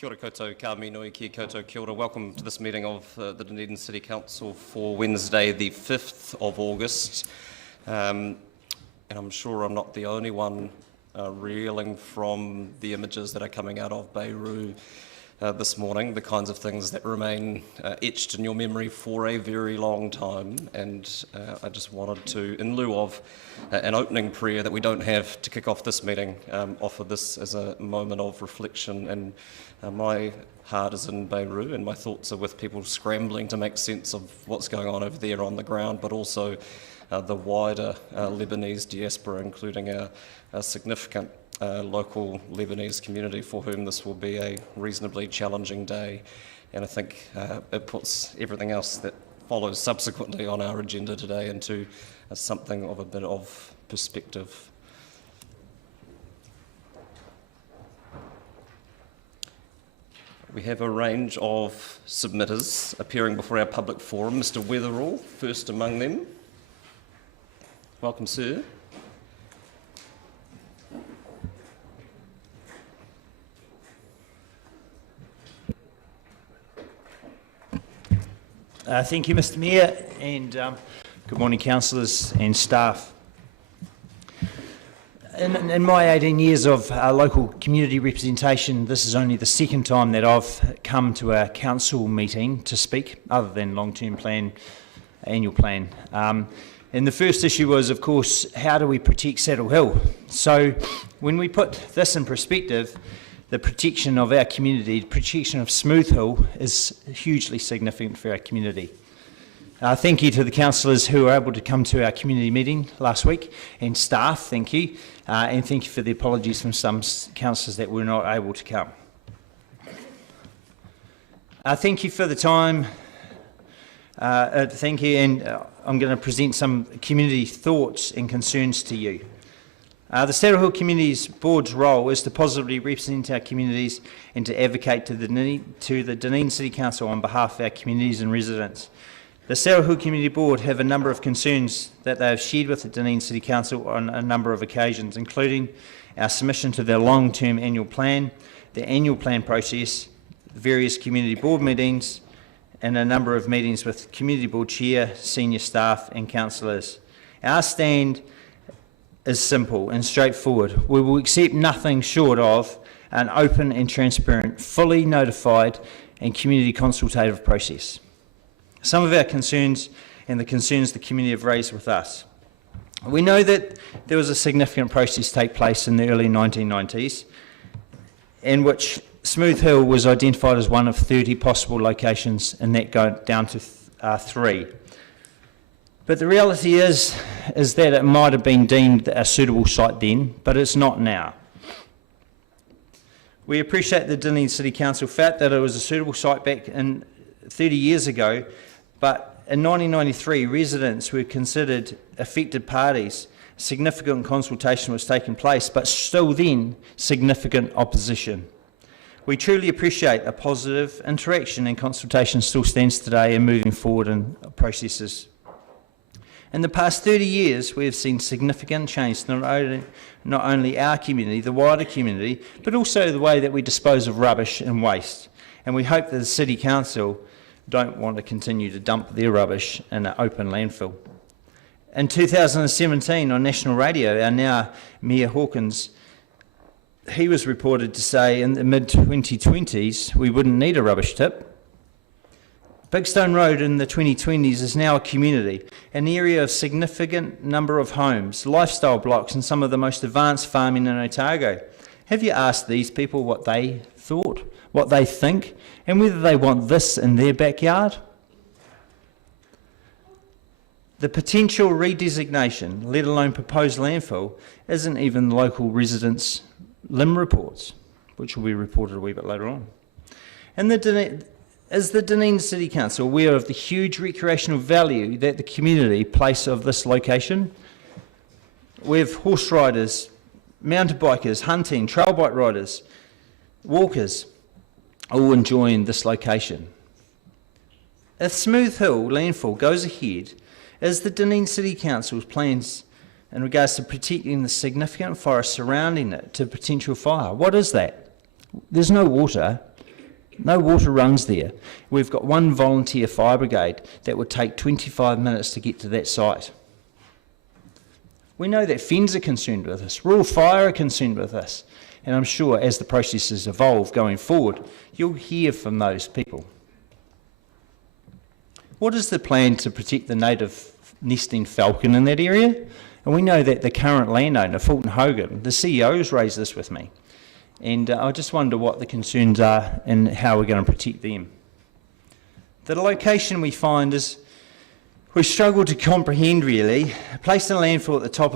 Kia ora koutou, ka minui ki koutou kia ora. Welcome to this meeting of the Dunedin City Council for Wednesday the 5th of August. And I'm sure I'm not the only one reeling from the images that are coming out of Beirut this morning, the kinds of things that remain etched in your memory for a very long time. And I just wanted to, in lieu of an opening prayer that we don't have to kick off this meeting, offer this as a moment of reflection. And my heart is in Beirut and my thoughts are with people scrambling to make sense of what's going on over there on the ground, but also the wider Lebanese diaspora, including a significant local Lebanese community for whom this will be a reasonably challenging day. And I think it puts everything else that follows subsequently on our agenda today into something of a bit of perspective. We have a range of submitters appearing before our public forum. Mr. Weatherall, first among them. Welcome, sir. Thank you, Mr. Mayor, and good morning, councillors and staff. In my 18 years of local community representation, this is only the second time that I've come to a council meeting to speak, other than long-term plan, annual plan. And the first issue was, of course, how do we protect Saddle Hill? So when we put this in perspective, the protection of our community, the protection of Smooth Hill is hugely significant for our community. Thank you to the councillors who were able to come to our community meeting last week, and staff, thank you, and thank you for the apologies from some councillors that were not able to come. Thank you for the time, thank you, and I'm going to present some community thoughts and concerns to you. The Saddle Hill Communities Board's role is to positively represent our communities and to advocate to the Dunedin City Council on behalf of our communities and residents. The Saddle Hill Community Board have a number of concerns that they have shared with the Dunedin City Council on a number of occasions, including our submission to their long-term annual plan, the annual plan process, various community board meetings, and a number of meetings with community board chair, senior staff and councillors. Our stand is simple and straightforward. We will accept nothing short of an open and transparent, fully notified and community consultative process. Some of our concerns and the concerns the community have raised with us. We know that there was a significant process take place in the early 1990s in which Smooth Hill was identified as one of 30 possible locations, and that going down to 3. But the reality is that it might have been deemed a suitable site then, but it's not now. We appreciate the Dunedin City Council felt that it was a suitable site back in 30 years ago, but in 1993 residents were considered affected parties. Significant consultation was taking place, but still then significant opposition. We truly appreciate a positive interaction and consultation still stands today and moving forward in processes. In the past 30 years, we have seen significant change, not only our community, the wider community, but also the way that we dispose of rubbish and waste. And we hope that the City Council don't want to continue to dump their rubbish in an open landfill. In 2017 on national radio, our now Mayor Hawkins, he was reported to say in the mid-2020s we wouldn't need a rubbish tip. Big Stone Road in the 2020s is now a community, an area of significant number of homes, lifestyle blocks and some of the most advanced farming in Otago. Have you asked these people what they thought, what they think, and whether they want this in their backyard? The potential redesignation, let alone proposed landfill, isn't even local residents' LIM reports, which will be reported a wee bit later on. And is the Dunedin City Council aware of the huge recreational value that the community place of this location? We have horse riders, mountain bikers, hunting, trail bike riders, walkers, all enjoying this location. If Smooth Hill landfill goes ahead, is the Dunedin City Council's plans in regards to protecting the significant forest surrounding it to potential fire? What is that? There's no water. No water runs there. We've got one volunteer fire brigade that would take 25 minutes to get to that site. We know that FENS are concerned with this, Rural Fire are concerned with this, and I'm sure as the processes evolve going forward, you'll hear from those people. What is the plan to protect the native nesting falcon in that area? And we know that the current landowner, Fulton Hogan, the CEO, has raised this with me. And I just wonder what the concerns are and how we're going to protect them. The location we find is, we struggle to comprehend really. Placing a landfill at the top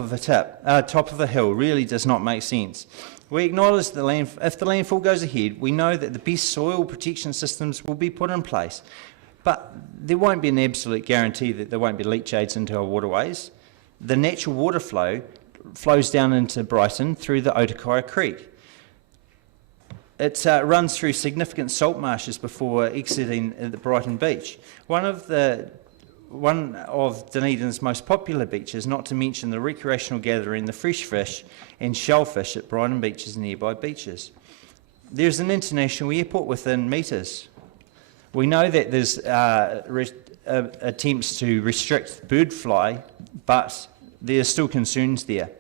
of a hill really does not make sense. We acknowledge that if the landfill goes ahead, we know that the best soil protection systems will be put in place. But there won't be an absolute guarantee that there won't be leachades into our waterways. The natural water flow flows down into Brighton through the Otakara Creek. It runs through significant salt marshes before exiting the Brighton beach. One of Dunedin's most popular beaches, not to mention the recreational gathering, the fresh fish and shellfish at Brighton beaches and nearby beaches. There's an international airport within metres. We know that there's attempts to restrict bird fly, but there are still concerns there.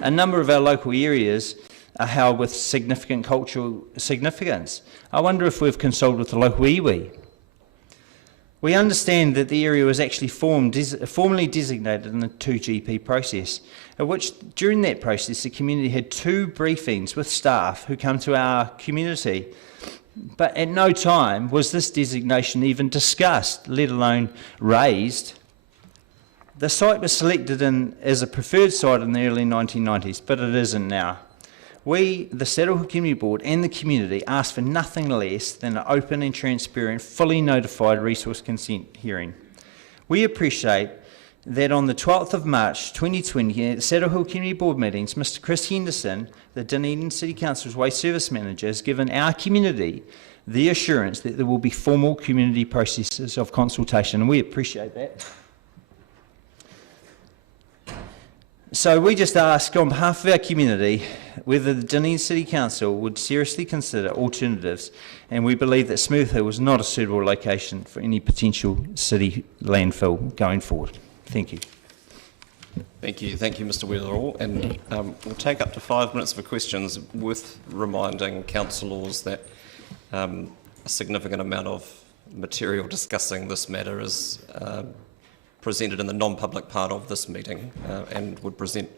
A number of our local areas are held with significant cultural significance. I wonder if we've consulted with the local iwi. We understand that the area was actually formally designated in the 2GP process, at which during that process the community had 2 briefings with staff who come to our community. But at no time was this designation even discussed, let alone raised. The site was selected as a preferred site in the early 1990s, but it isn't now. We, the Saddle Hill Community Board and the community, asked for nothing less than an open and transparent, fully notified resource consent hearing. We appreciate that on the 12th of March 2020 at the Saddle Hill Community Board meetings, Mr Chris Henderson, the Dunedin City Council's Waste Service Manager, has given our community the assurance that there will be formal community processes of consultation, and we appreciate that. So we just ask on behalf of our community whether the Dunedin City Council would seriously consider alternatives, and we believe that Smooth Hill is not a suitable location for any potential city landfill going forward. Thank you. Thank you, Mr Weatherall. And we'll take up to 5 minutes for questions, with reminding councillors that a significant amount of material discussing this matter is presented in the non-public part of this meeting and would present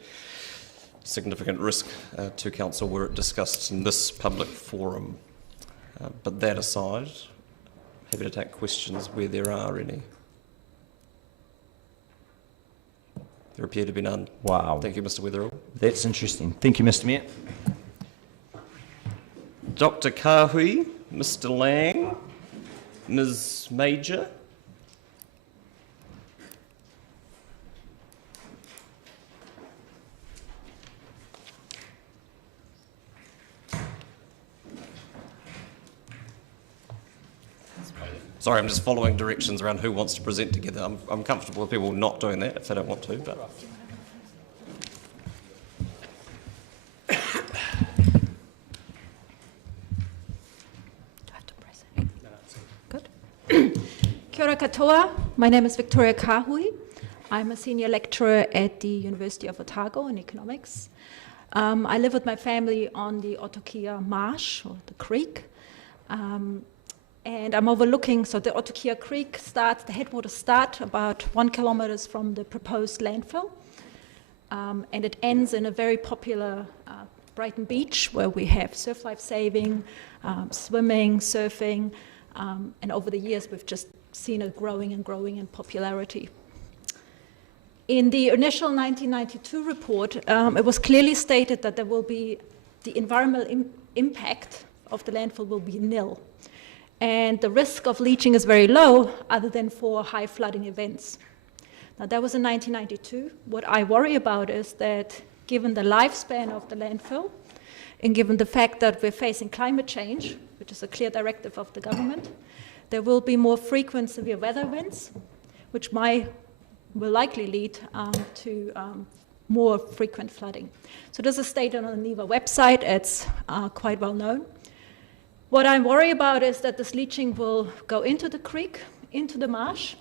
significant risk to council were it discussed in this public forum. But that aside, happy to take questions where there are any. There appear to be none. Wow. Thank you, Mr Weatherall. That's interesting. Thank you, Mr Mayor. Dr Kahui, Mr Lang, Ms Major. Sorry, I'm just following directions around who wants to present together. I'm comfortable with people not doing that if they don't want to, but... Do I have to press it? Good. Kia ora katoa. My name is Victoria Kahui. I'm a senior lecturer at the University of Otago in economics. I live with my family on the Otokia Marsh, or the creek. And I'm overlooking, so the Otokia Creek starts, the headwaters start about 1 kilometre from the proposed landfill. And it ends in a very popular Brighton beach where we have surf life saving, swimming, surfing, and over the years we've just seen it growing and growing in popularity. In the initial 1992 report, it was clearly stated that there will be, the environmental impact of the landfill will be nil. And the risk of leaching is very low, other than for high flooding events. Now that was in 1992. What I worry about is that given the lifespan of the landfill, and given the fact that we're facing climate change, which is a clear directive of the government, there will be more frequent severe weather events, which will likely lead to more frequent flooding. So this is stated on the NEVA website. It's quite well known. What I worry about is that this leaching will go into the creek, into the marsh,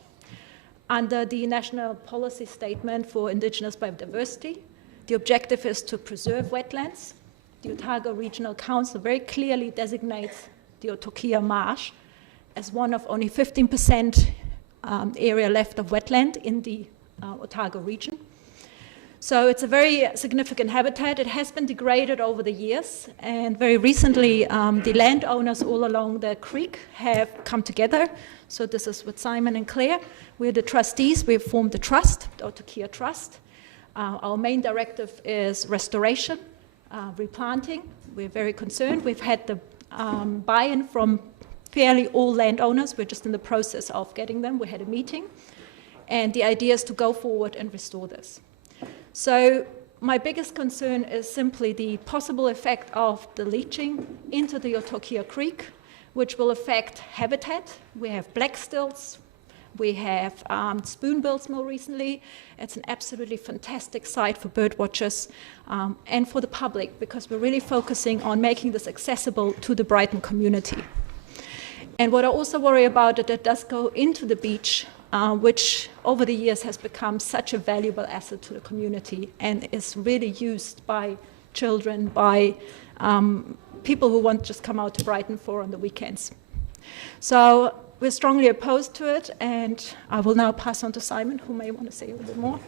under the National Policy Statement for Indigenous Biodiversity. The objective is to preserve wetlands. The Otago Regional Council very clearly designates the Otokia Marsh as one of only 15% area left of wetland in the Otago region. So it's a very significant habitat. It has been degraded over the years, and very recently the landowners all along the creek have come together. So this is with Simon and Claire. We're the trustees. We've formed the trust, the Otokia Trust. Our main directive is restoration, replanting. We're very concerned. We've had the buy-in from fairly all landowners. We're just in the process of getting them. We had a meeting, and the idea is to go forward and restore this. So my biggest concern is simply the possible effect of the leaching into the Otokia Creek, which will affect habitat. We have black stilts, we have spoonbills more recently. It's an absolutely fantastic site for bird watchers and for the public, because we're really focusing on making this accessible to the Brighton community. And what I also worry about is that it does go into the beach, which over the years has become such a valuable asset to the community and is really used by children, by people who want to just come out to Brighton for on the weekends. So we're strongly opposed to it, and I will now pass on to Simon, who may want to say a little bit more.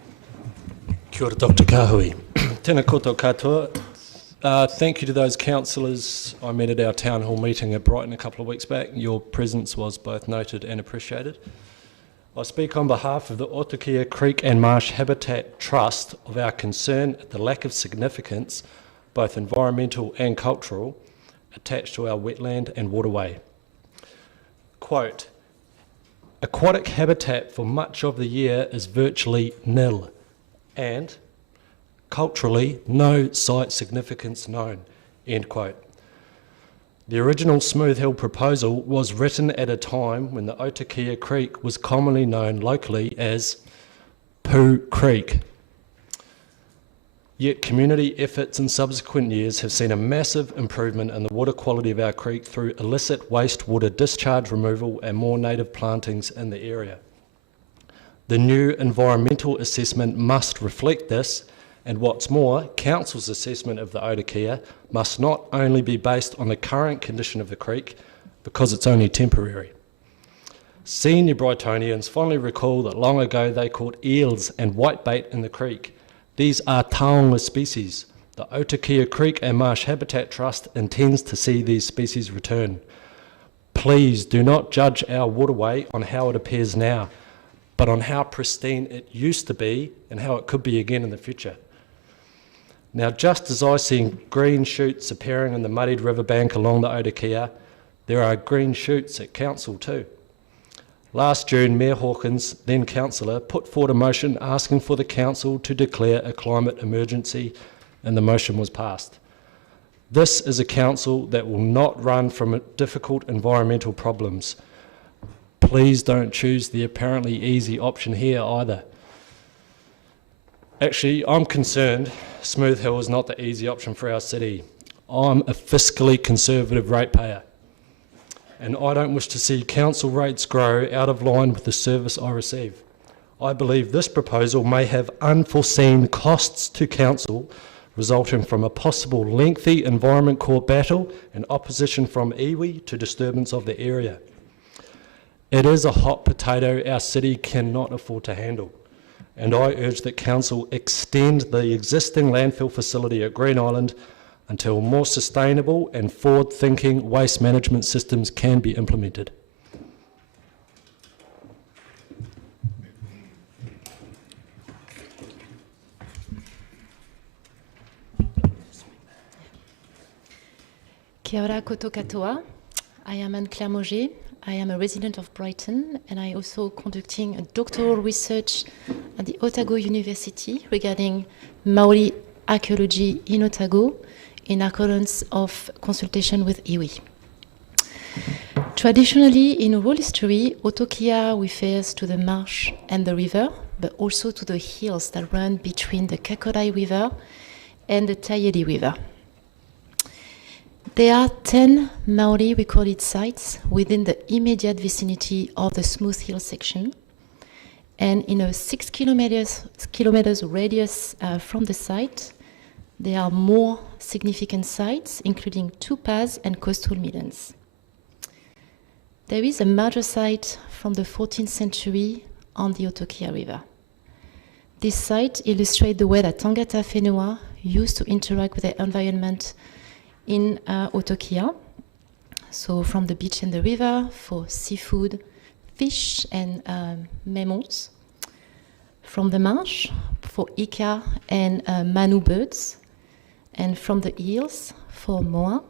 Kia ora, Dr. Kahui. Tēnā koutou katoa. Thank you to those councillors I met at our town hall meeting at Brighton a couple of weeks back. Your presence was both noted and appreciated. I speak on behalf of the Otokia Creek and Marsh Habitat Trust of our concern at the lack of significance, both environmental and cultural, attached to our wetland and waterway. Quote, aquatic habitat for much of the year is virtually nil, and culturally no site significance known, end quote. The original Smooth Hill proposal was written at a time when the Otokia Creek was commonly known locally as Poo Creek. Yet community efforts in subsequent years have seen a massive improvement in the water quality of our creek through illicit wastewater discharge removal and more native plantings in the area. The new environmental assessment must reflect this, and what's more, Council's assessment of the Otokia must not only be based on the current condition of the creek, because it's only temporary. Senior Brightonians fondly recall that long ago they caught eels and whitebait in the creek. These are taonga species. The Otokia Creek and Marsh Habitat Trust intends to see these species return. Please do not judge our waterway on how it appears now, but on how pristine it used to be and how it could be again in the future. Now, just as I see green shoots appearing in the muddied riverbank along the Otokia, there are green shoots at Council too. Last June, Mayor Hawkins, then councillor, put forward a motion asking for the council to declare a climate emergency, and the motion was passed. This is a council that will not run from difficult environmental problems. Please don't choose the apparently easy option here either. Actually, I'm concerned Smooth Hill is not the easy option for our city. I'm a fiscally conservative ratepayer, and I don't wish to see council rates grow out of line with the service I receive. I believe this proposal may have unforeseen costs to council, resulting from a possible lengthy Environment Court battle and opposition from iwi to disturbance of the area. It is a hot potato our city cannot afford to handle, and I urge that council extend the existing landfill facility at Green Island until more sustainable and forward-thinking waste management systems can be implemented. Kia ora koutou katoa. I am Anne-Claire Mauger. I am a resident of Brighton, and I also conducting a doctoral research at the Otago University regarding Maori archaeology in Otago in accordance of consultation with iwi. Traditionally, in oral history, Otokia refers to the marsh and the river, but also to the hills that run between the Kakorai River and the Taieri River. There are 10 Maori recorded sites within the immediate vicinity of the Smooth Hill section. And in a 6 kilometers radius from the site, there are more significant sites, including two paths and coastal middens. There is a major site from the 14th century on the Otokia River. This site illustrates the way that tangata whenua used to interact with the environment in Otokia. So from the beach and the river for seafood, fish and mammals. From the marsh for ika and manu birds. And from the hills for moa.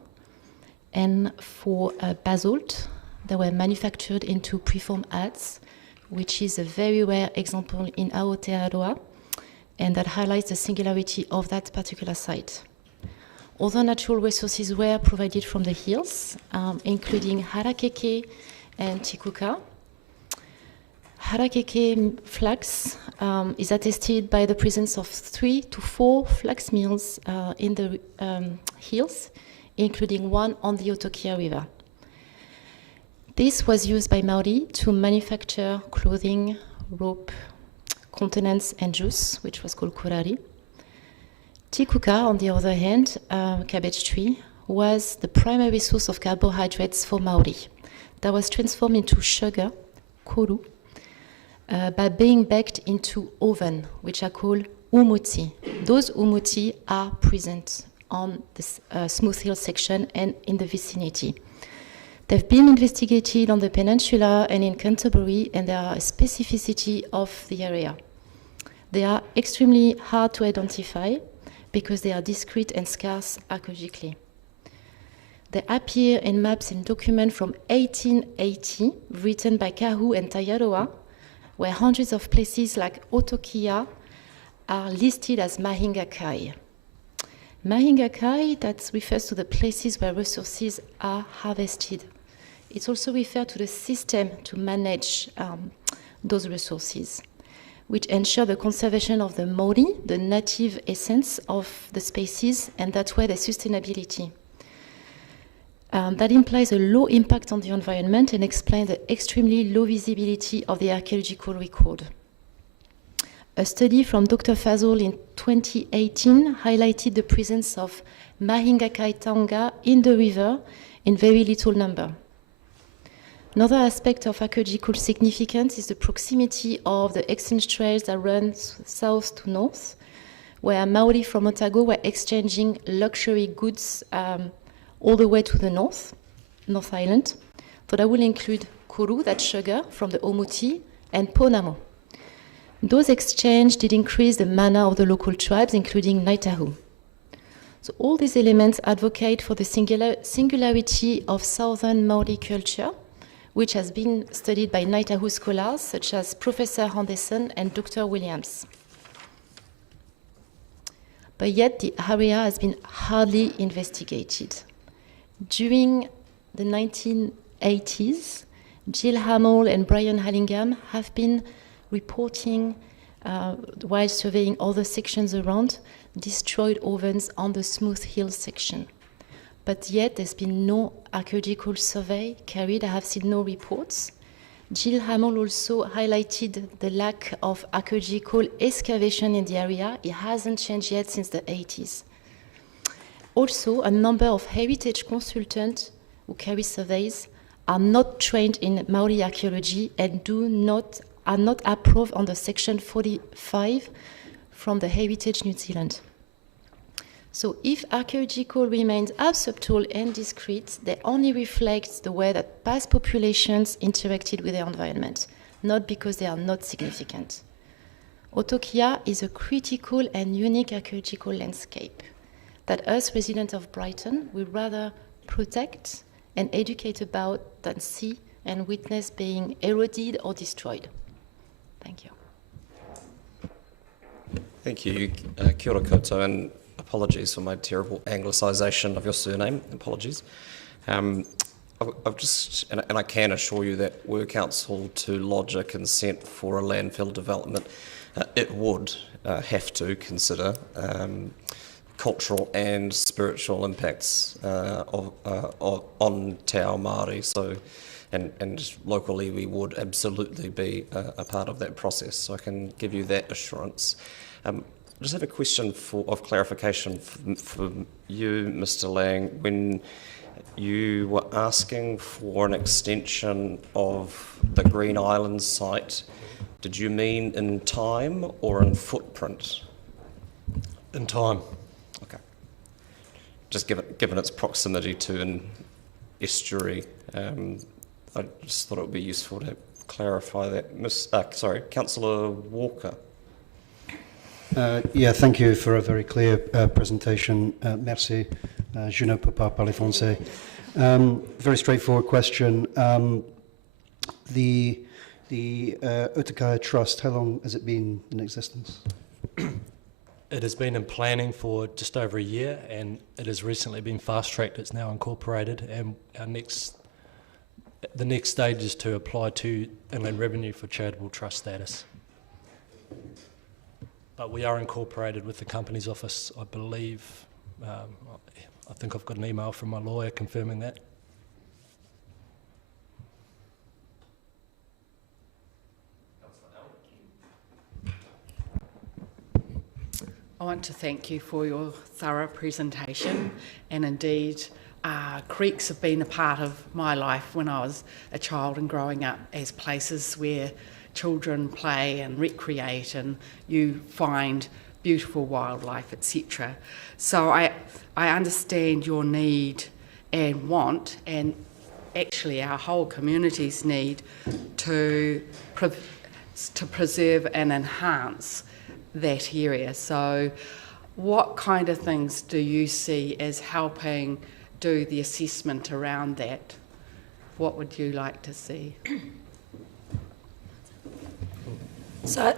And for basalt that were manufactured into preform hats, which is a very rare example in Aotearoa, and that highlights the singularity of that particular site. Other natural resources were provided from the hills, including harakeke and tikuka. Harakeke flax is attested by the presence of 3 to 4 flax mills in the hills, including one on the Otokia River. This was used by Maori to manufacture clothing, rope, continents, and juice, which was called kurari. Tikuka, on the other hand, cabbage tree, was the primary source of carbohydrates for Maori that was transformed into sugar, koru, by being baked into oven, which are called umuti. Those umuti are present on the Smooth Hill section and in the vicinity. They've been investigated on the peninsula and in Canterbury, and they are a specificity of the area. They are extremely hard to identify because they are discrete and scarce archaeologically. They appear in maps and documents from 1880, written by Kahu and Taiaroa, where hundreds of places like Otokia are listed as Mahinga Kai. Mahinga Kai, that refers to the places where resources are harvested. It also refers to the system to manage those resources, which ensure the conservation of the Maori, the native essence of the species, and that way the sustainability. That implies a low impact on the environment and explains the extremely low visibility of the archaeological record. A study from Dr. Fazol in 2018 highlighted the presence of Mahinga Kai tanga in the river in very little number. Another aspect of archaeological significance is the proximity of the exchange trails that run south to north, where Maori from Otago were exchanging luxury goods all the way to the North Island. So that will include kuru, that's sugar, from the Omuti, and ponamo. Those exchanges did increase the mana of the local tribes, including Naitahu. So all these elements advocate for the singularity of southern Maori culture, which has been studied by Naitahu scholars such as Professor Henderson and Dr. Williams. But yet the area has been hardly investigated. During the 1980s, Jill Hamill and Brian Hallingham have been reporting, while surveying other sections around, destroyed ovens on the Smooth Hill section. But yet there's been no archaeological survey carried. I have seen no reports. Jill Hamill also highlighted the lack of archaeological excavation in the area. It hasn't changed yet since the 80s. Also, a number of heritage consultants who carry surveys are not trained in Maori archaeology and are not approved under Section 45 from the Heritage New Zealand. So if archaeological remains subtle and discrete, they only reflect the way that past populations interacted with their environment, not because they are not significant. Otokia is a critical and unique archaeological landscape that us residents of Brighton would rather protect and educate about than see and witness being eroded or destroyed. Thank you. Thank you. Kia ora koutou, and apologies for my terrible anglicisation of your surname. Apologies. I've just, and I can assure you that were council to lodge a consent for a landfill development, it would have to consider cultural and spiritual impacts on te ao Māori. So, and locally we would absolutely be a part of that process. So I can give you that assurance. I just have a question of clarification for you, Mr. Lang. When you were asking for an extension of the Green Islands site, did you mean in time or in footprint? In time. Okay. Just given its proximity to an estuary, I just thought it would be useful to clarify that. Councillor Walker. Yeah, thank you for a very clear presentation. Merci. Je ne peux pas parler français. Very straightforward question. The Utakaya Trust, how long has it been in existence? It has been in planning for just over a year, and it has recently been fast-tracked. It's now incorporated, and the next stage is to apply to Inland Revenue for charitable trust status. But we are incorporated with the Companies Office, I believe. I think I've got an email from my lawyer confirming that. I want to thank you for your thorough presentation, and indeed creeks have been a part of my life when I was a child and growing up as places where children play and recreate and you find beautiful wildlife, etc. So I understand your need and want, and actually our whole community's need to preserve and enhance that area. So what kind of things do you see as helping do the assessment around that? What would you like to see? So,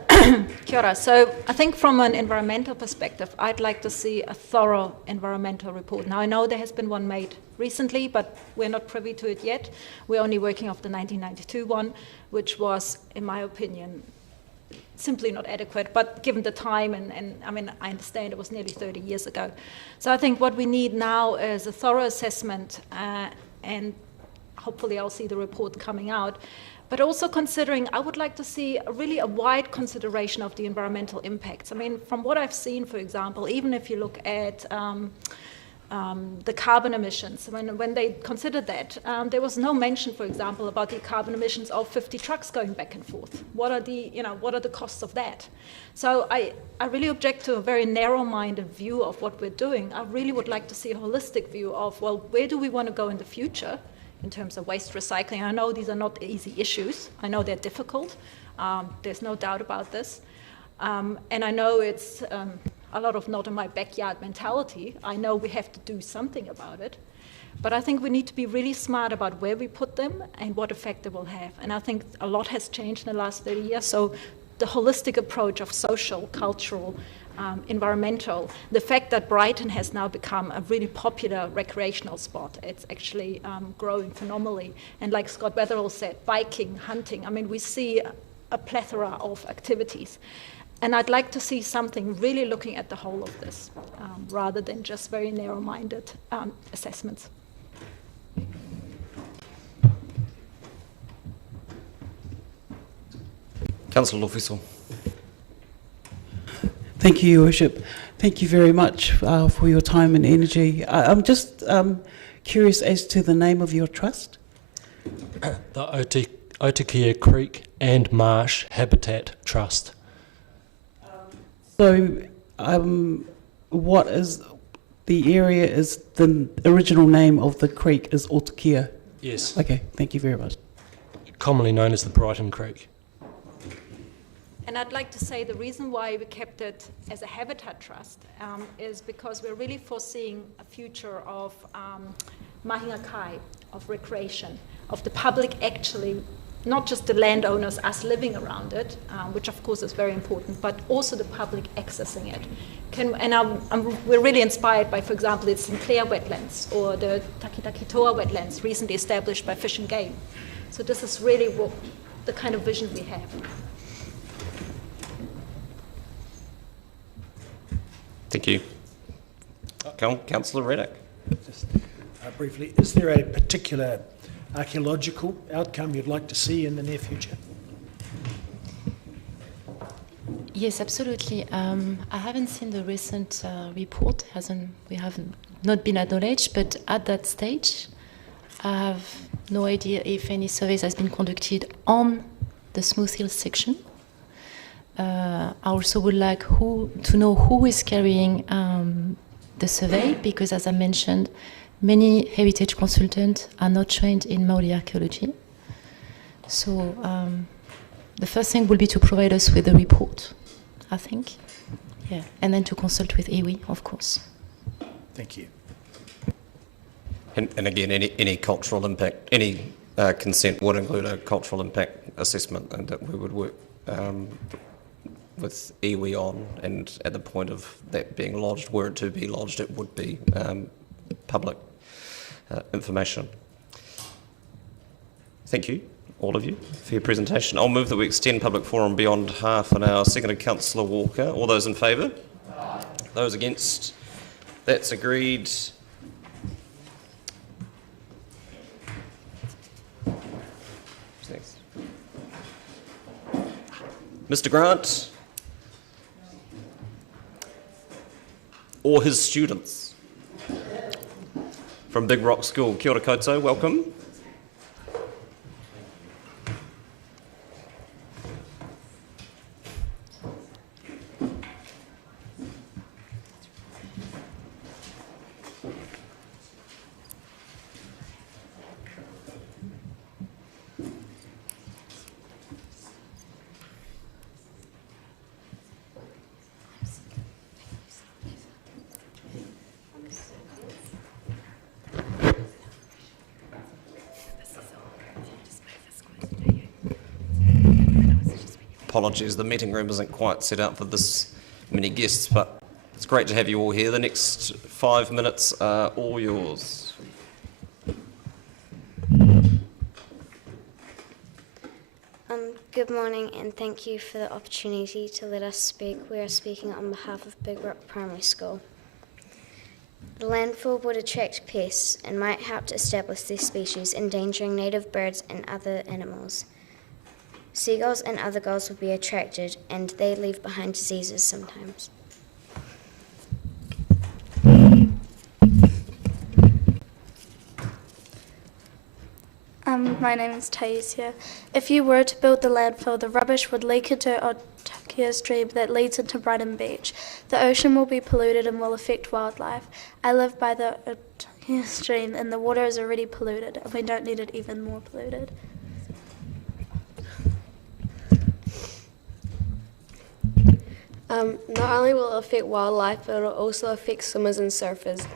kia ora. So I think from an environmental perspective, I'd like to see a thorough environmental report. Now, I know there has been one made recently, but we're not privy to it yet. We're only working off the 1992 one, which was, in my opinion, simply not adequate, but given the time, and I mean, I understand it was nearly 30 years ago. So I think what we need now is a thorough assessment, and hopefully I'll see the report coming out. But also considering, I would like to see really a wide consideration of the environmental impacts. I mean, from what I've seen, for example, even if you look at the carbon emissions, when they considered that, there was no mention, for example, about the carbon emissions of 50 trucks going back and forth. What are the costs of that? So I really object to a very narrow-minded view of what we're doing. I really would like to see a holistic view of, well, where do we want to go in the future in terms of waste recycling? I know these are not easy issues. I know they're difficult. There's no doubt about this. And I know it's a lot of not in my backyard mentality. I know we have to do something about it. But I think we need to be really smart about where we put them and what effect it will have. And I think a lot has changed in the last 30 years. So the holistic approach of social, cultural, environmental, the fact that Brighton has now become a really popular recreational spot, it's actually growing phenomenally. And like Scott Wetherell said, biking, hunting, I mean, we see a plethora of activities. And I'd like to see something really looking at the whole of this, rather than just very narrow-minded assessments. Councillor Lofisel. Thank you, Your Worship. Thank you very much for your time and energy. I'm just curious as to the name of your trust. The Otakia Creek and Marsh Habitat Trust. So, what is the area? Is the original name of the creek is Otakia? Yes. Okay, thank you very much. Commonly known as the Brighton Creek. And I'd like to say the reason why we kept it as a habitat trust is because we're really foreseeing a future of mahinga kai, of recreation, of the public actually, not just the landowners, us living around it, which of course is very important, but also the public accessing it. We're really inspired by, for example, the Sinclair wetlands or the Takitakitoa wetlands recently established by Fish and Game. So this is really the kind of vision we have. Thank you. Councillor Reddick. Just briefly, is there a particular archaeological outcome you'd like to see in the near future? Yes, absolutely. I haven't seen the recent report. We have not been acknowledged, but at that stage, I have no idea if any surveys has been conducted on the Smooth Hill section. I also would like to know who is carrying the survey, because as I mentioned, many heritage consultants are not trained in Maori archaeology. So the first thing will be to provide us with a report, I think. Yeah, and then to consult with iwi, of course. Thank you. And again, any cultural impact, any consent would include a cultural impact assessment, and that we would work with iwi on, and at the point of that being lodged, were it to be lodged, it would be public information. Thank you, all of you, for your presentation. I'll move that we extend public forum beyond half an hour. Seconded, Councillor Walker. All those in favour? Aye. Those against? That's agreed. Thanks. Mr. Grant? Or his students? From Big Rock School. Kia ora koutou, welcome. Apologies, the meeting room isn't quite set up for this many guests, but it's great to have you all here. The next 5 minutes are all yours. Good morning, and thank you for the opportunity to let us speak. We are speaking on behalf of Big Rock Primary School. The landfill would attract pests and might help to establish these species, endangering native birds and other animals. Seagulls and other gulls would be attracted, and they leave behind diseases sometimes. My name is Taisia. If you were to build the landfill, the rubbish would leak into Archaeological stream that leads into Brighton Beach. The ocean will be polluted and will affect wildlife. I live by the Archaeological stream, and the water is already polluted, and we don't need it even more polluted. Not only will it affect wildlife, but it will also affect swimmers and surfers.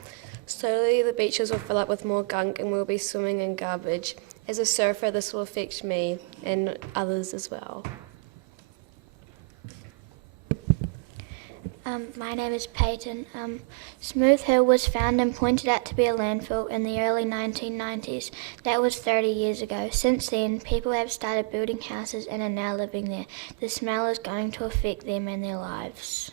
Slowly, the beaches will fill up with more gunk and we'll be swimming in garbage. As a surfer, this will affect me and others as well. My name is Peyton. Smooth Hill was found and pointed out to be a landfill in the early 1990s. That was 30 years ago. Since then, people have started building houses and are now living there. The smell is going to affect them and their lives.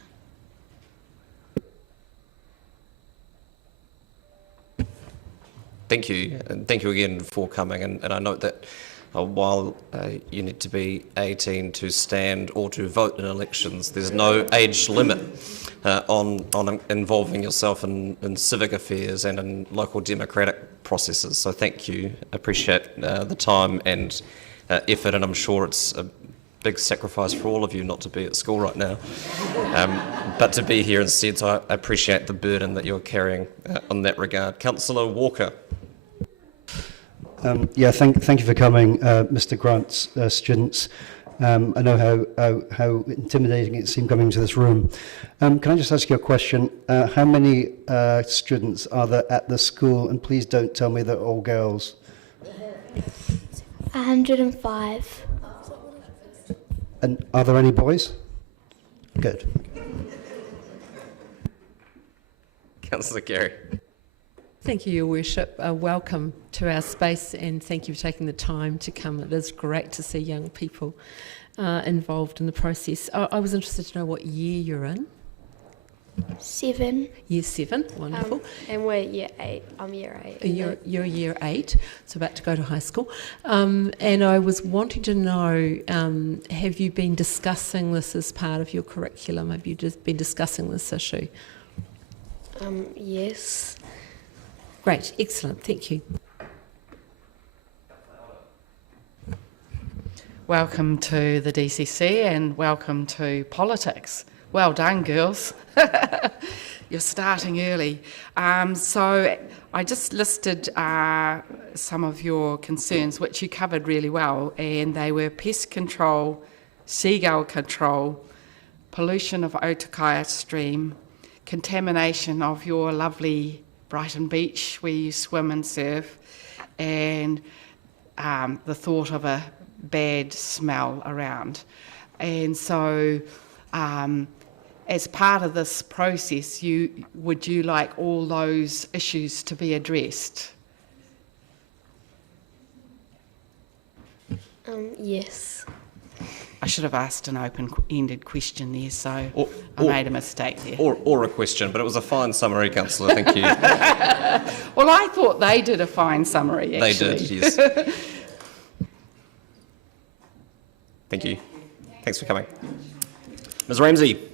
Thank you, and thank you again for coming. And I note that while you need to be 18 to stand or to vote in elections, there's no age limit on involving yourself in civic affairs and in local democratic processes. So thank you. I appreciate the time and effort, and I'm sure it's a big sacrifice for all of you not to be at school right now, but to be here instead. So I appreciate the burden that you're carrying on that regard. Councillor Walker. Thank you for coming, Mr. Grant's students. I know how intimidating it seemed coming to this room. Can I just ask you a question? How many students are there at the school? And please don't tell me they're all girls. 105. And are there any boys? Good. Councillor Gary. Thank you, Your Worship. Welcome to our space, and thank you for taking the time to come. It is great to see young people involved in the process. I was interested to know what year you're in. 7. Year 7, wonderful. And we're year 8. I'm year 8. You're year 8, so about to go to high school. And I was wanting to know, have you been discussing this as part of your curriculum? Have you just been discussing this issue? Yes. Great, excellent, thank you. Welcome to the DCC and welcome to politics. Well done, girls. You're starting early. So I just listed some of your concerns, which you covered really well, and they were pest control, seagull control, pollution of Otakaia stream, contamination of your lovely Brighton Beach where you swim and surf, and the thought of a bad smell around. And so as part of this process, would you like all those issues to be addressed? Yes. I should have asked an open-ended question there, so I made a mistake there. Or a question, but it was a fine summary, Councillor, thank you. Well, I thought they did a fine summary, actually. They did, yes. Thank you. Thanks for coming. Ms. Ramsey.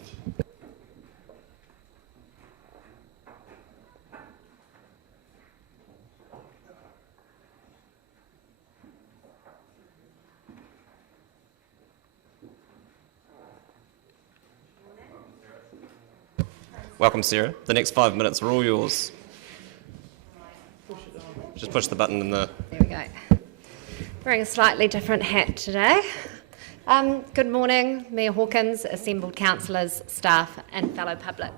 Welcome, Sarah. The next 5 minutes are all yours. Just push the button in the... There we go. Wearing a slightly different hat today. Good morning, Mayor Hawkins, assembled councillors, staff and fellow public.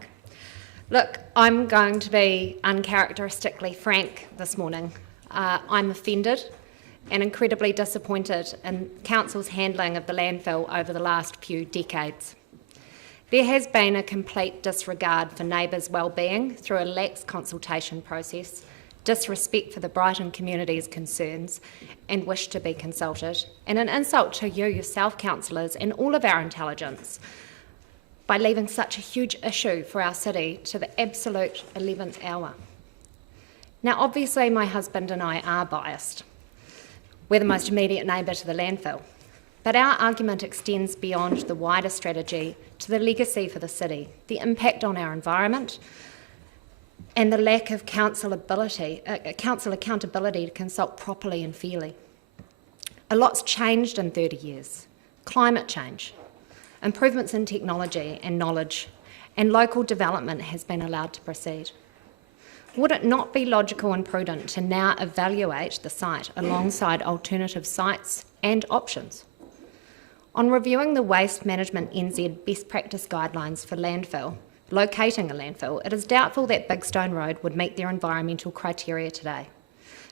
Look, I'm going to be uncharacteristically frank this morning. I'm offended and incredibly disappointed in Council's handling of the landfill over the last few decades. There has been a complete disregard for neighbours' well-being through a lax consultation process, disrespect for the Brighton community's concerns and wish to be consulted, and an insult to you yourself, councillors, and all of our intelligence by leaving such a huge issue for our city to the absolute 11th hour. Now, obviously, my husband and I are biased. We're the most immediate neighbour to the landfill, but our argument extends beyond the wider strategy to the legacy for the city, the impact on our environment, and the lack of council accountability to consult properly and fairly. A lot's changed in 30 years. Climate change, improvements in technology and knowledge, and local development has been allowed to proceed. Would it not be logical and prudent to now evaluate the site alongside alternative sites and options? On reviewing the Waste Management NZ best practice guidelines for locating a landfill, it is doubtful that Big Stone Road would meet their environmental criteria today.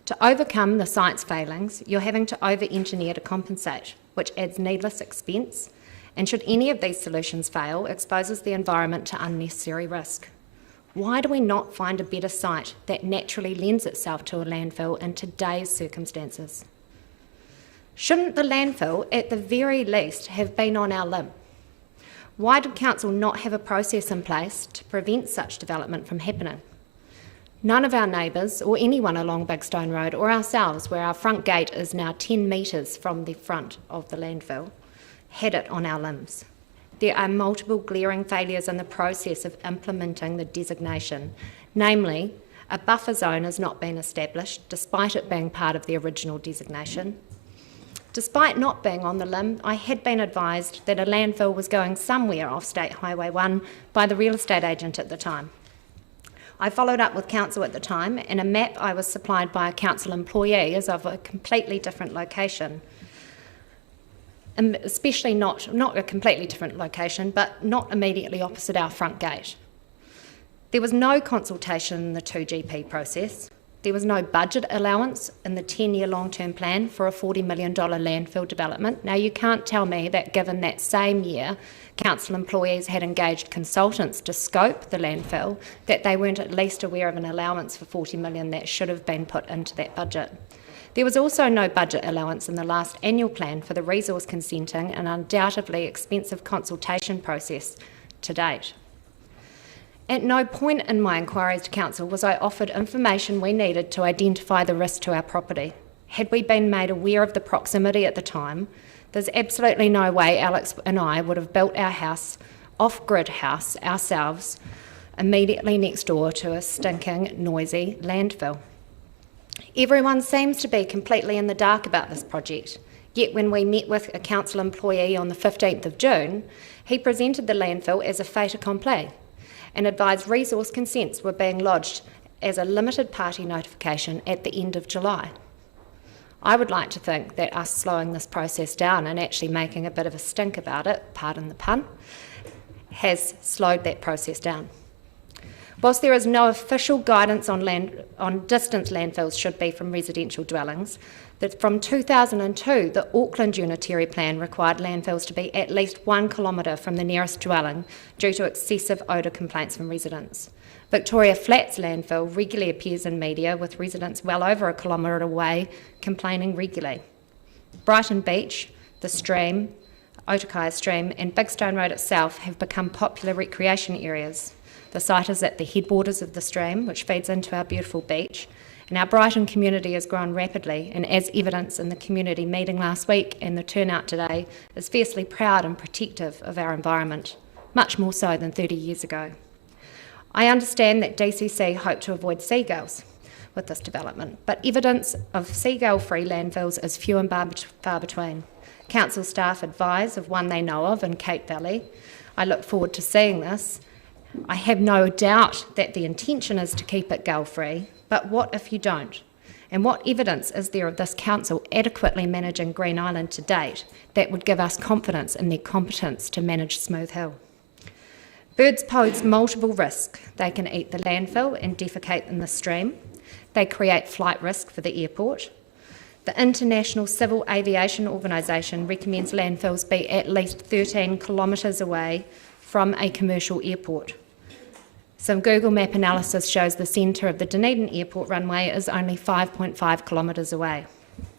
To overcome the site's failings, you're having to over-engineer to compensate, which adds needless expense, and should any of these solutions fail, exposes the environment to unnecessary risk. Why do we not find a better site that naturally lends itself to a landfill in today's circumstances? Shouldn't the landfill, at the very least, have been on our limb? Why did Council not have a process in place to prevent such development from happening? None of our neighbours, or anyone along Big Stone Road, or ourselves, where our front gate is now 10 metres from the front of the landfill, had it on our limbs. There are multiple glaring failures in the process of implementing the designation, namely, a buffer zone has not been established, despite it being part of the original designation. Despite not being on the limb, I had been advised that a landfill was going somewhere off State Highway 1 by the real estate agent at the time. I followed up with Council at the time, and a map I was supplied by a Council employee is of a completely different location. Especially not a completely different location, but not immediately opposite our front gate. There was no consultation in the 2GP process. There was no budget allowance in the 10-year long-term plan for a $40 million landfill development. Now, you can't tell me that given that same year, Council employees had engaged consultants to scope the landfill, that they weren't at least aware of an allowance for $40 million that should have been put into that budget. There was also no budget allowance in the last annual plan for the resource consenting and undoubtedly expensive consultation process to date. At no point in my inquiries to council was I offered information we needed to identify the risk to our property. Had we been made aware of the proximity at the time, there's absolutely no way Alex and I would have built our house, off-grid house, ourselves, immediately next door to a stinking, noisy landfill. Everyone seems to be completely in the dark about this project, yet when we met with a council employee on the 15th of June, he presented the landfill as a fait accompli and advised resource consents were being lodged as a limited party notification at the end of July. I would like to think that us slowing this process down and actually making a bit of a stink about it, pardon the pun, has slowed that process down. Whilst there is no official guidance on distance landfills should be from residential dwellings, that from 2002 the Auckland Unitary Plan required landfills to be at least 1 kilometre from the nearest dwelling due to excessive odour complaints from residents. Victoria Flats landfill regularly appears in media with residents well over 1 kilometre away complaining regularly. Brighton Beach, the stream, Otakaya Stream and Big Stone Road itself have become popular recreation areas. The site is at the headwaters of the stream, which feeds into our beautiful beach, and our Brighton community has grown rapidly, and as evidenced in the community meeting last week and the turnout today, is fiercely proud and protective of our environment, much more so than 30 years ago. I understand that DCC hope to avoid seagulls with this development, but evidence of seagull-free landfills is few and far between. Council staff advise of one they know of in Cape Valley. I look forward to seeing this. I have no doubt that the intention is to keep it gull-free, but what if you don't? And what evidence is there of this council adequately managing Green Island to date that would give us confidence in their competence to manage Smooth Hill? Birds pose multiple risks. They can eat the landfill and defecate in the stream. They create flight risk for the airport. The International Civil Aviation Organisation recommends landfills be at least 13 kilometres away from a commercial airport. Some Google Map analysis shows the centre of the Dunedin Airport runway is only 5.5 kilometres away.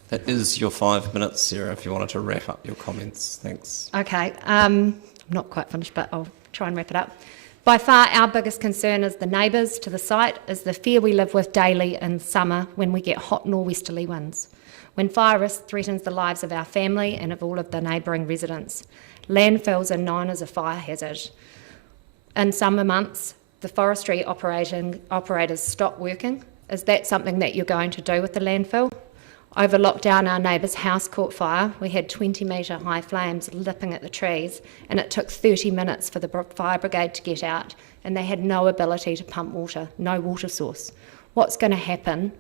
That is your 5 minutes, Sarah, if you wanted to wrap up your comments. Thanks. Okay, I'm not quite finished, but I'll try and wrap it up. By far, our biggest concern as the neighbours to the site is the fear we live with daily in summer when we get hot nor'westerly winds, when fire risk threatens the lives of our family and of all of the neighbouring residents. Landfills are known as a fire hazard. In summer months, the forestry operators stop working. Is that something that you're going to do with the landfill? Over lockdown, our neighbour's house caught fire. We had 20-metre high flames lipping at the trees, and it took 30 minutes for the fire brigade to get out, and they had no ability to pump water, no water source. What's going to happen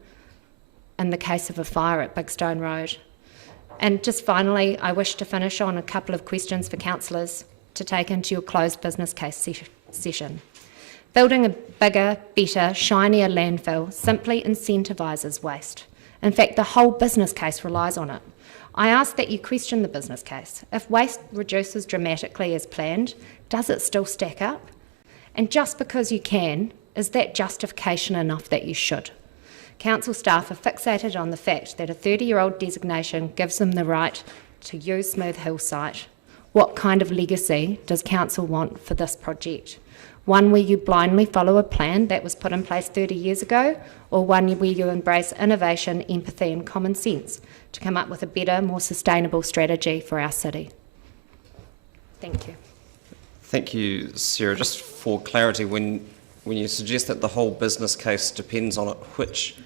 in the case of a fire at Big Stone Road? And just finally, I wish to finish on a couple of questions for councillors to take into your closed business case session. Building a bigger, better, shinier landfill simply incentivises waste. In fact, the whole business case relies on it. I ask that you question the business case. If waste reduces dramatically as planned, does it still stack up? And just because you can, is that justification enough that you should? Council staff are fixated on the fact that a 30-year-old designation gives them the right to use Smooth Hill site. What kind of legacy does council want for this project? One where you blindly follow a plan that was put in place 30 years ago, or one where you embrace innovation, empathy and common sense to come up with a better, more sustainable strategy for our city? Thank you. Thank you, Sarah. Just for clarity, when you suggest that the whole business case depends on it, which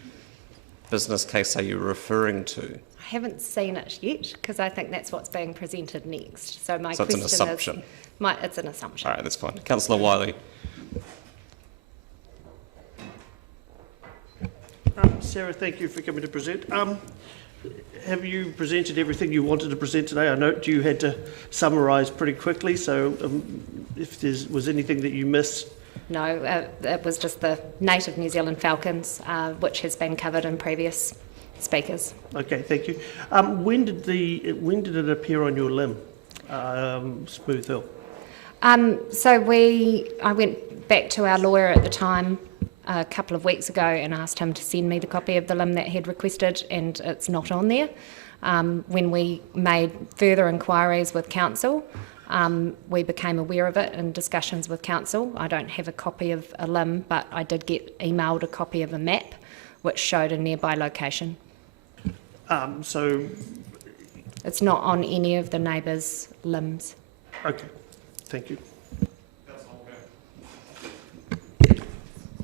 business case are you referring to? I haven't seen it yet because I think that's what's being presented next. So my So it's question an assumption. It's an assumption. All right, that's fine. Councillor Wiley. Sarah, thank you for coming to present. Have you presented everything you wanted to present today? I note you had to summarise pretty quickly, so if there was anything that you missed. No, it was just the native New Zealand falcons, which has been covered in previous speakers. Okay, thank you. When did it appear on your limb, Smooth Hill? I went back to our lawyer at the time a couple of weeks ago and asked him to send me the copy of the limb that he'd requested, and it's not on there. When we made further inquiries with council, We became aware of it in discussions with council. I don't have a copy of a limb, but I did get emailed a copy of a map which showed a nearby location. So, It's not on any of the neighbours' limbs. okay, thank you.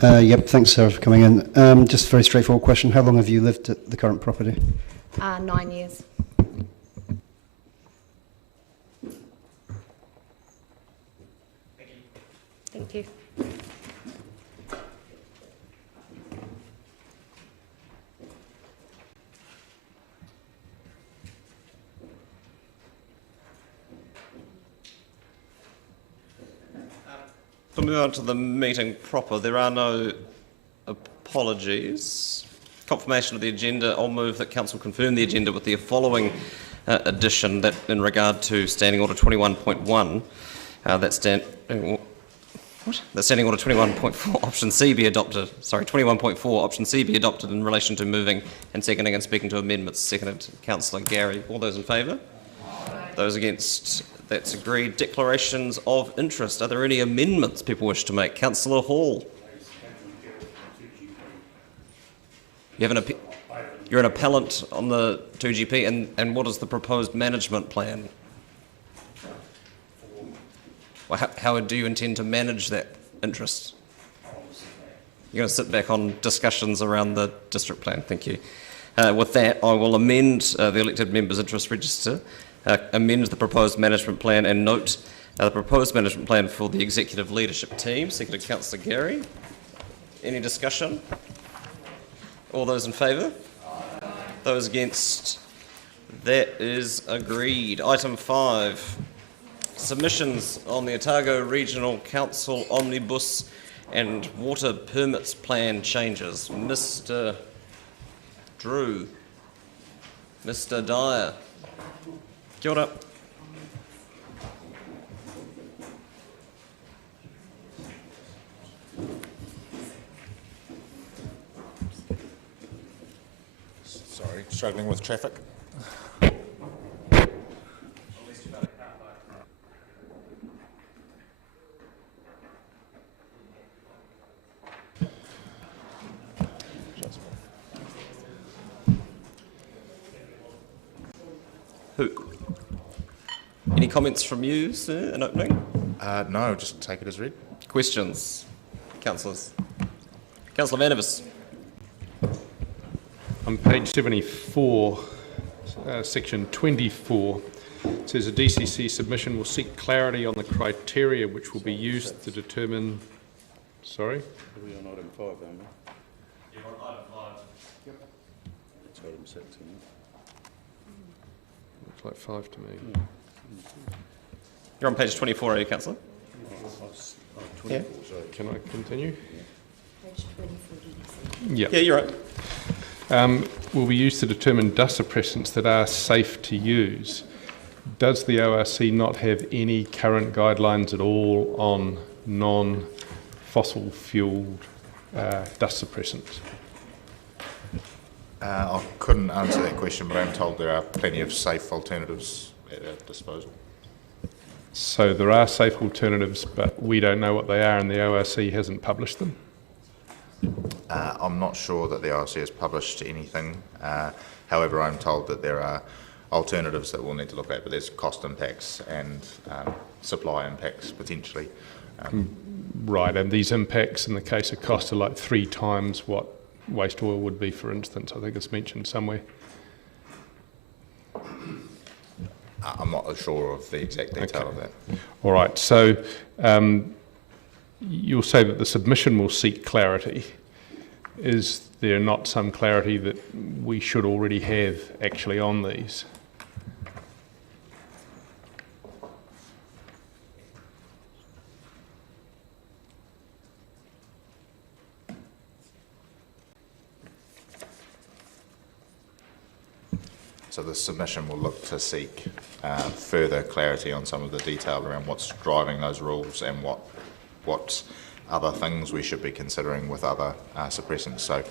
Yep, thanks, Sarah, for coming in. Just a very straightforward question. How long have you lived at the current property? 9 years. Thank you. We'll move on to the meeting proper. There are no apologies. Confirmation of the agenda. I'll move that Council confirm the agenda with the following addition, that in regard to Standing Order 21.1, that Standing Order 21.4 Option C be adopted. Sorry, 21.4 Option C be adopted in relation to moving and seconding and speaking to amendments. Seconded, Councillor Gary. All those in favour? Those against? That's agreed. Declarations of interest. Are there any amendments people wish to make? Councillor Hall. You're an appellant on the 2GP, and what is the proposed management plan? Well, how do you intend to manage that interest? You're going to sit back on discussions around the district plan. Thank you. With that, I will amend the elected members' interest register, amend the proposed management plan, and note the proposed management plan for the executive leadership team. Seconded, Councillor Gary. Any discussion? All those in favour? Those against? That is agreed. Item 5. Submissions on the Otago Regional Council Omnibus and Water Permits Plan changes. Mr. Drew. Mr. Dyer. Kia ora. Sorry, struggling with traffic. Any comments from you, sir, in opening? No, just take it as read. Questions? Councillors? Councillor Vanivus. On page 74, section 24, it says a DCC submission will seek clarity on the criteria which will be used to determine... Sorry? We're on item 5, aren't we? You're on item 5. Yep. It's item 6, isn't it? Looks like 5 to me. Yeah. You're on page 24, are you, Councillor? Yeah. Can I continue? Page 24, Yeah. Yeah, you're right. Will be used to determine dust suppressants that are safe to use. Does the ORC not have any current guidelines at all on non-fossil fuelled dust suppressants? I couldn't answer that question, but I'm told there are plenty of safe alternatives at our disposal. So there are safe alternatives, but we don't know what they are, and the ORC hasn't published them? I'm not sure that the ORC has published anything. However, I'm told that there are alternatives that we'll need to look at, but there's cost impacts and supply impacts potentially. Right, and these impacts in the case of cost are like 3 times what waste oil would be, for instance. I think it's mentioned somewhere. I'm not sure of the exact detail of that. All right, so you'll say that the submission will seek clarity. Is there not some clarity that we should already have actually on these? So the submission will look to seek further clarity on some of the detail around what's driving those rules and what other things we should be considering with other suppressants. So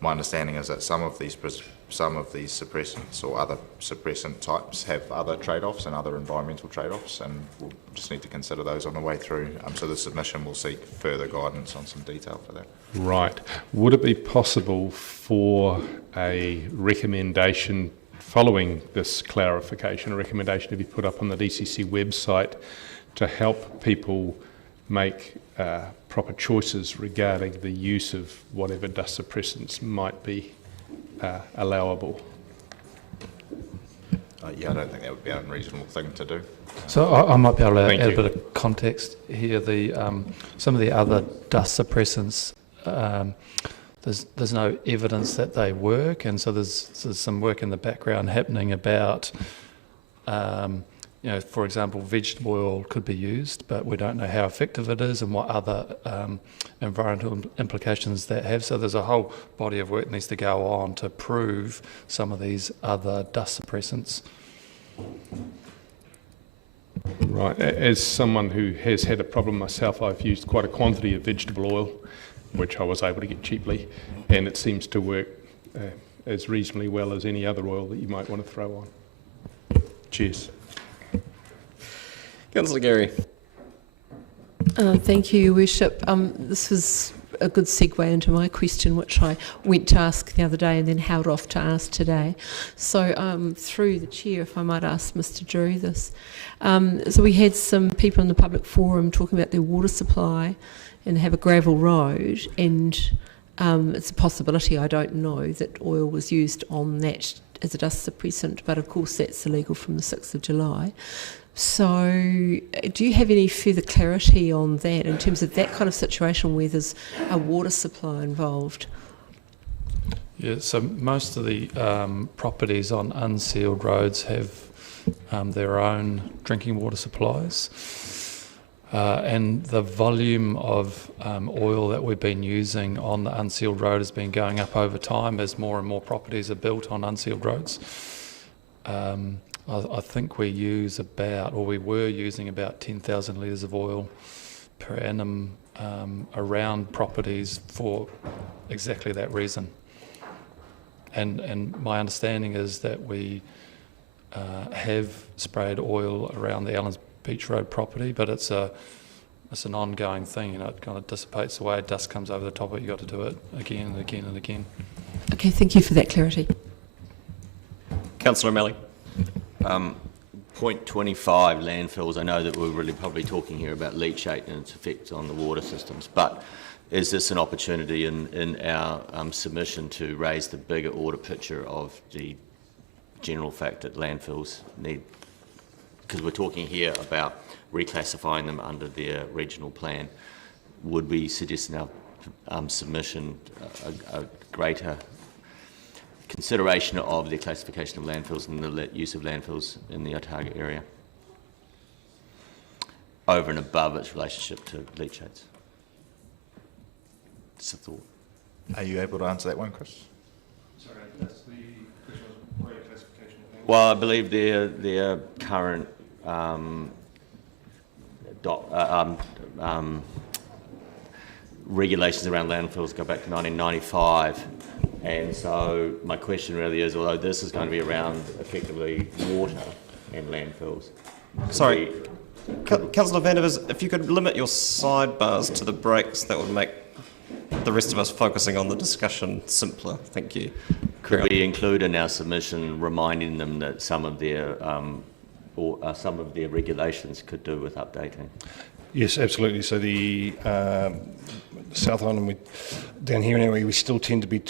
My understanding is that some of these suppressants or other suppressant types have other trade-offs and other environmental trade-offs, and we'll just need to consider those on the way through. So the submission will seek further guidance on some detail for that. Right. Would it be possible for a recommendation following this clarification, a recommendation to be put up on the DCC website to help people make proper choices regarding the use of whatever dust suppressants might be allowable? Yeah, I don't think that would be an unreasonable thing to do. So I might be able to Thank add you. a bit of context here. Some of the other dust suppressants, there's no evidence that they work, and so there's some work in the background happening about, for example, vegetable oil could be used, but we don't know how effective it is and what other environmental implications that have. So there's a whole body of work that needs to go on to prove some of these other dust suppressants. Right. As someone who has had a problem myself, I've used quite a quantity of vegetable oil, which I was able to get cheaply, and it seems to work as reasonably well as any other oil that you might want to throw on. Cheers. Councillor Gary. Thank you, Your Worship. This was a good segue into my question, which I went to ask the other day and then held off to ask today. So through the chair, if I might ask Mr. Drew this. So we had some people in the public forum talking about their water supply and have a gravel road, and it's a possibility, I don't know, that oil was used on that as a dust suppressant, but of course that's illegal from the 6th of July. So do you have any further clarity on that in terms of that kind of situation where there's a water supply involved? Yeah, so most of the properties on unsealed roads have their own drinking water supplies. And the volume of oil that we've been using on the unsealed road has been going up over time as more and more properties are built on unsealed roads. I think we use we were using about 10,000 litres of oil per annum around properties for exactly that reason. And my understanding is that we have sprayed oil around the Allens Beach Road property, but it's an ongoing thing. It kind of dissipates away, dust comes over the top of it, you've got to do it again and again and again. Okay, thank you for that clarity. Councillor O'Malley. Point 25, landfills. I know that we're really probably talking here about leachate and its effect on the water systems, but is this an opportunity in our submission to raise the bigger order picture of the general fact that landfills need, because we're talking here about reclassifying them under their regional plan, would we suggest in our submission a greater consideration of the classification of landfills and the use of landfills in the Otago area over and above its relationship to leachates? Just a thought. Are you able to answer that one, Chris? Sorry, that's the question was classification of landfills. Well, I believe their current regulations around landfills go back to 1995. And so my question really is, although this is going to be around effectively water and landfills. Sorry, Councillor Vandevers, if you could limit your sidebars to the breaks, that would make the rest of us focusing on the discussion simpler. Thank you. Could we include in our submission reminding them that some of their regulations could do with updating? Yes, absolutely. So the South Island, down here anyway, we still tend to be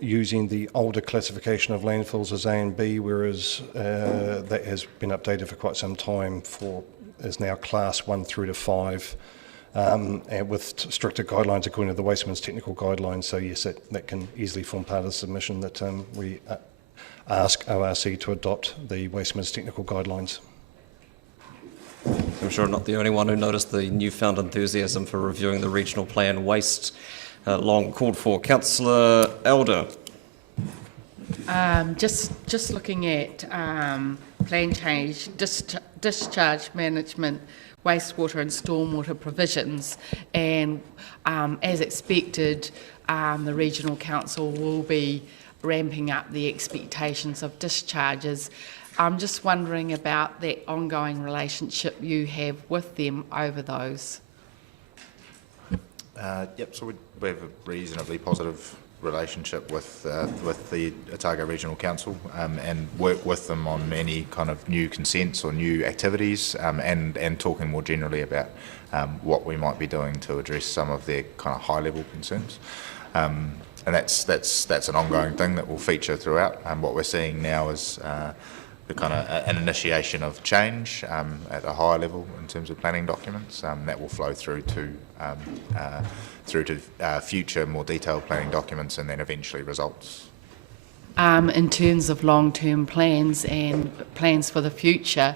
using the older classification of landfills as A and B, whereas that has been updated for quite some time is now class 1 through to 5, and with stricter guidelines according to the Wasteman's technical guidelines. So yes, that can easily form part of the submission that we ask ORC to adopt the Wasteman's technical guidelines. I'm sure I'm not the only one who noticed the newfound enthusiasm for reviewing the regional plan waste long called for. Councillor Elder. Just looking at plan change, discharge management, wastewater and stormwater provisions, and as expected, the Regional Council will be ramping up the expectations of discharges. I'm just wondering about the ongoing relationship you have with them over those. Yep, so we have a reasonably positive relationship with the Otago Regional Council and work with them on any kind of new consents or new activities and talking more generally about what we might be doing to address some of their kind of high-level concerns. And that's an ongoing thing that will feature throughout. What we're seeing now is the kind of an initiation of change at a higher level in terms of planning documents that will flow through to future more detailed planning documents and then eventually results. In terms of long-term plans and plans for the future,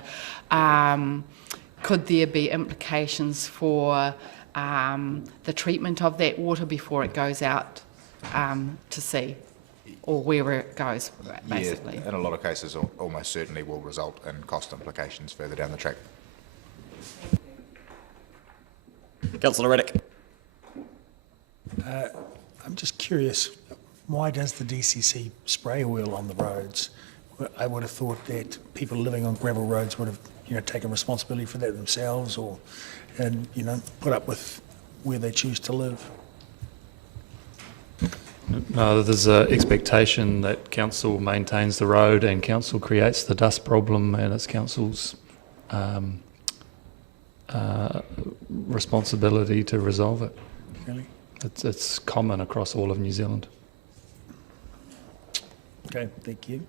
could there be implications for the treatment of that water before it goes out to sea, or wherever it goes, basically? Yeah, in a lot of cases, almost certainly will result in cost implications further down the track. Councillor Reddick. I'm just curious, why does the DCC spray oil on the roads? I would have thought that people living on gravel roads would have, taken responsibility for that themselves, or, put up with where they choose to live. No, there's an expectation that council maintains the road and council creates the dust problem, and it's council's responsibility to resolve it. Really? It's common across all of New Zealand. Okay, thank you.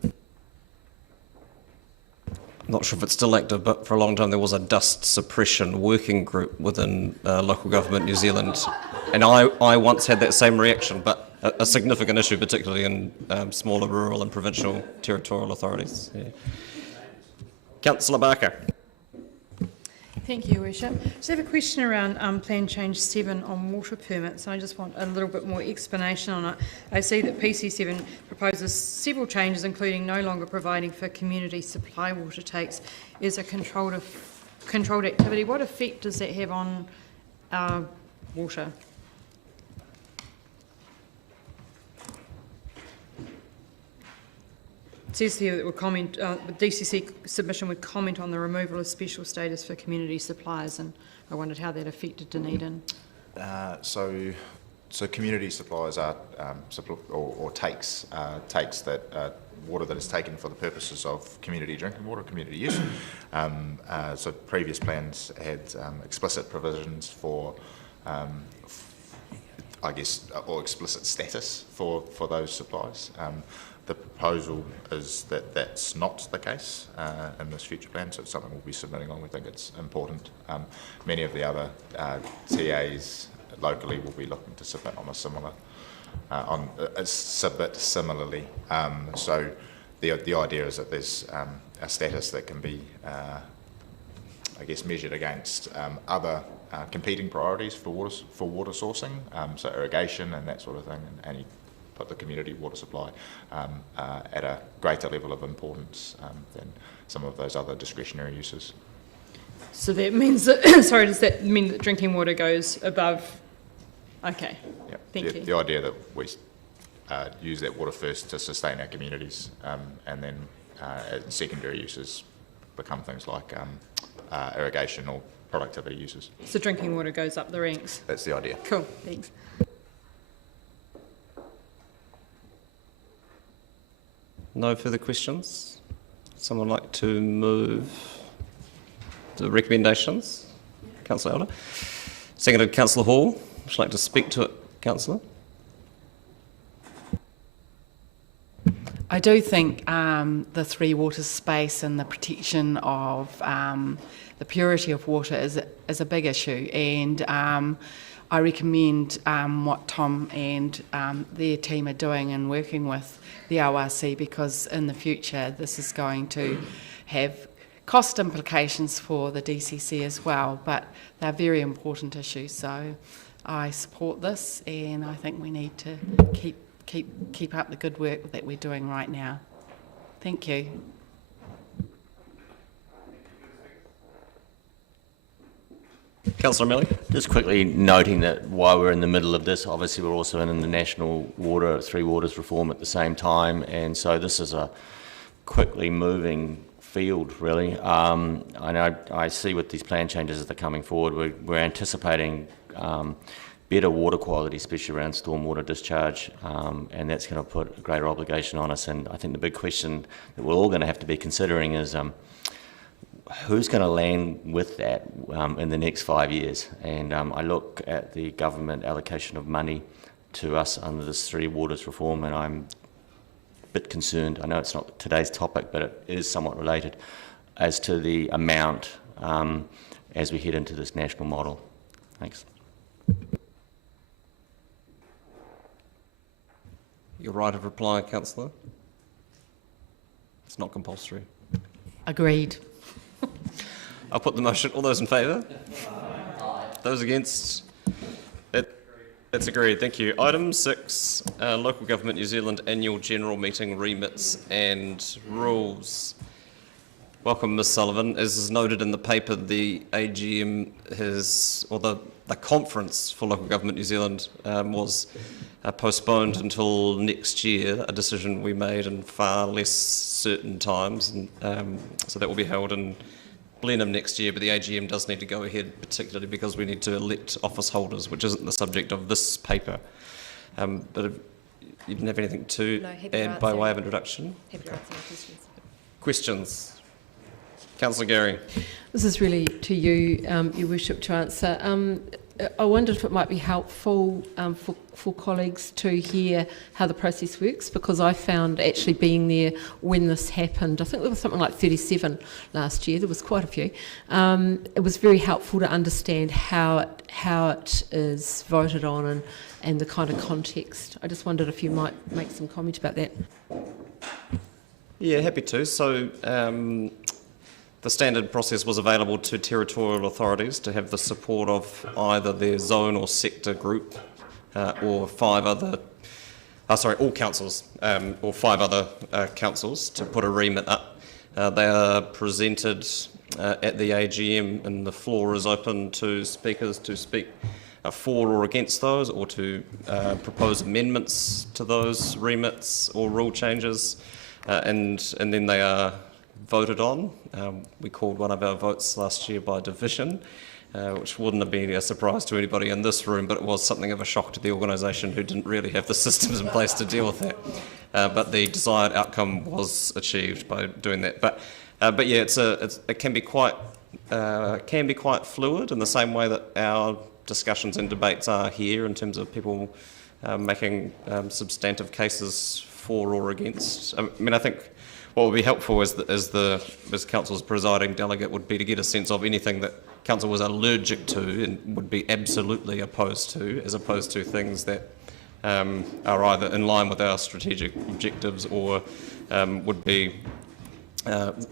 I'm not sure if it's still active, but for a long time there was a dust suppression working group within local government New Zealand, and I once had that same reaction, but a significant issue, particularly in smaller rural and provincial territorial authorities. Yeah. Councillor Barker. Thank you, Your Worship. So I have a question around Plan Change 7 on water permits, and I just want a little bit more explanation on it. I see that PC7 proposes several changes, including no longer providing for community supply water takes as a controlled activity. What effect does that have on our water? It says here that the DCC submission would comment on the removal of special status for community suppliers, and I wondered how that affected Dunedin. So community suppliers are or takes that water that is taken for the purposes of community drinking water, community use. So previous plans had explicit provisions for or explicit status for those supplies. The proposal is that that's not the case in this future plan, so it's something we'll be submitting on. We think it's important. Many of the other TAs locally will be looking to submit on a similar, similarly. So the idea is that there's a status that can be, measured against other competing priorities for water sourcing, so irrigation and that sort of thing, and you put the community water supply at a greater level of importance than some of those other discretionary uses. So that means that, sorry, does that mean that drinking water goes above? Okay, yep. Thank you. The idea that we use that water first to sustain our communities and then secondary uses become things like irrigation or productivity uses. So drinking water goes up the ranks? That's the idea. Cool, thanks. No further questions? Someone like to move the recommendations? Councillor Elder. Seconded, Councillor Hall. Would you like to speak to it, Councillor? I do think the three water space and the protection of the purity of water is a big issue, and I recommend what Tom and their team are doing and working with the ORC, because in the future this is going to have cost implications for the DCC as well, but they're very important issues, so I support this, and I think we need to keep up the good work that we're doing right now. Thank you. Councillor Melly. Just quickly noting that while we're in the middle of this, obviously we're also in the national Three Waters reform at the same time, and so this is a quickly moving field, really. And I see with these plan changes that are coming forward, we're anticipating better water quality, especially around stormwater discharge, and that's going to put a greater obligation on us. And I think the big question that we're all going to have to be considering is who's going to land with that in the next 5 years? And I look at the government allocation of money to us under this Three Waters reform, and I'm a bit concerned. I know it's not today's topic, but it is somewhat related as to the amount as we head into this national model. Thanks. Your right of reply, Councillor. It's not compulsory. Agreed. I'll put the motion. All those in favour? Those against? That's agreed. Thank you. Item 6, Local Government New Zealand Annual General Meeting Remits and Rules. Welcome, Ms Sullivan. As is noted in the paper, the AGM the conference for Local Government New Zealand was postponed until next year, a decision we made in far less certain times, and so that will be held in plenum next year, but the AGM does need to go ahead, particularly because we need to elect office holders, which isn't the subject of this paper. But if you didn't have anything to add by way of introduction? Happy to answer questions. Questions? Councillor Gary. This is really to you, Your Worship, to answer. I wondered if it might be helpful for colleagues to hear how the process works, because I found actually being there when this happened, I think there was something like 37 last year, there was quite a few. It was very helpful to understand how it is voted on and the kind of context. I just wondered if you might make some comment about that. Yeah, happy to. So the standard process was available to territorial authorities to have the support of either their zone or sector group or all councils or 5 other councils to put a remit up. They are presented at the AGM, and the floor is open to speakers to speak for or against those, or to propose amendments to those remits or rule changes, and then they are voted on. We called one of our votes last year by division, which wouldn't have been a surprise to anybody in this room, but it was something of a shock to the organisation, who didn't really have the systems in place to deal with that. But the desired outcome was achieved by doing that. But yeah, it can be quite fluid in the same way that our discussions and debates are here, in terms of people making substantive cases for or against. I mean, I think what would be helpful as Council's presiding delegate would be to get a sense of anything that Council was allergic to and would be absolutely opposed to, as opposed to things that are either in line with our strategic objectives or would be,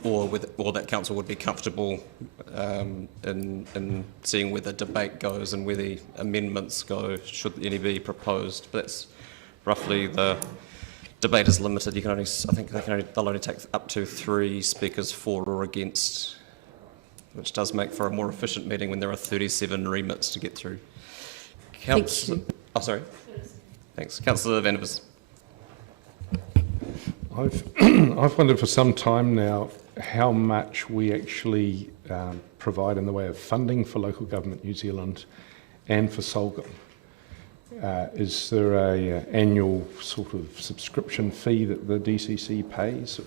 or that Council would be comfortable in seeing where the debate goes and where the amendments go, should any be proposed. But that's roughly the. Debate is limited. You can only, I think they'll only take up to 3 speakers for or against, which does make for a more efficient meeting when there are 37 remits to get through. Thank you. Oh, sorry. Thanks. Councillor Van der Vis. I've wondered for some time now how much we actually provide in the way of funding for Local Government New Zealand and for Solgum. Is there an annual sort of subscription fee that the DCC pays,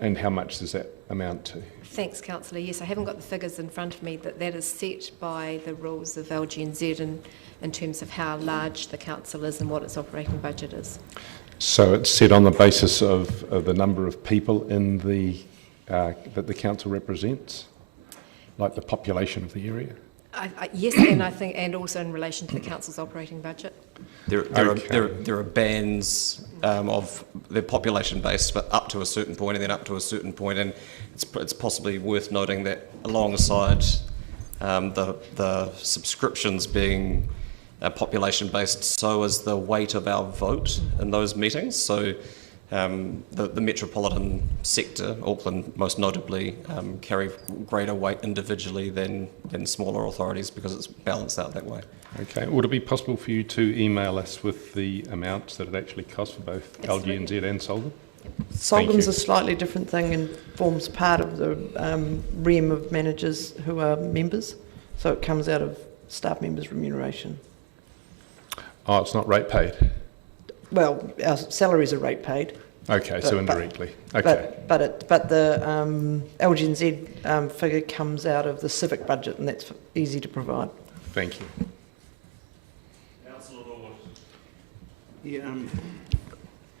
and how much does that amount to? Thanks, Councillor. Yes, I haven't got the figures in front of me, but that is set by the rules of LGNZ in terms of how large the council is and what its operating budget is. So it's set on the basis of the number of people in that the council represents, like the population of the area? Yes, and I think, and also in relation to the council's operating budget. There are bands of the population based, but up to a certain point, and then up to a certain point, and it's possibly worth noting that alongside the subscriptions being population based, so is the weight of our vote in those meetings. So the metropolitan sector, Auckland most notably, carry greater weight individually than smaller authorities because it's balanced out that way. Okay. Would it be possible for you to email us with the amounts that it actually costs for both LGNZ and Solden? Solden's a slightly different thing and forms part of the rem of managers who are members, so it comes out of staff members' remuneration. Oh, it's not rate paid? Well, our salaries are rate paid. Okay, so indirectly. Okay. But the LGNZ figure comes out of the civic budget, and that's easy to provide. Thank you. Yeah,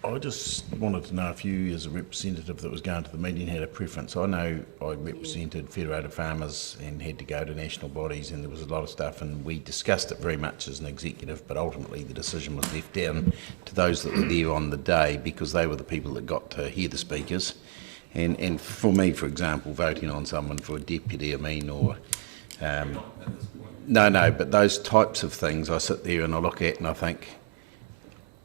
I just wanted to know if you, as a representative that was going to the meeting, had a preference. I know I represented Federated Farmers and had to go to national bodies, and there was a lot of stuff, and we discussed it very much as an executive, but ultimately the decision was left down to those that were there on the day because they were the people that got to hear the speakers. And for me, for example, voting on someone for a deputy, or but those types of things I sit there and I look at and I think,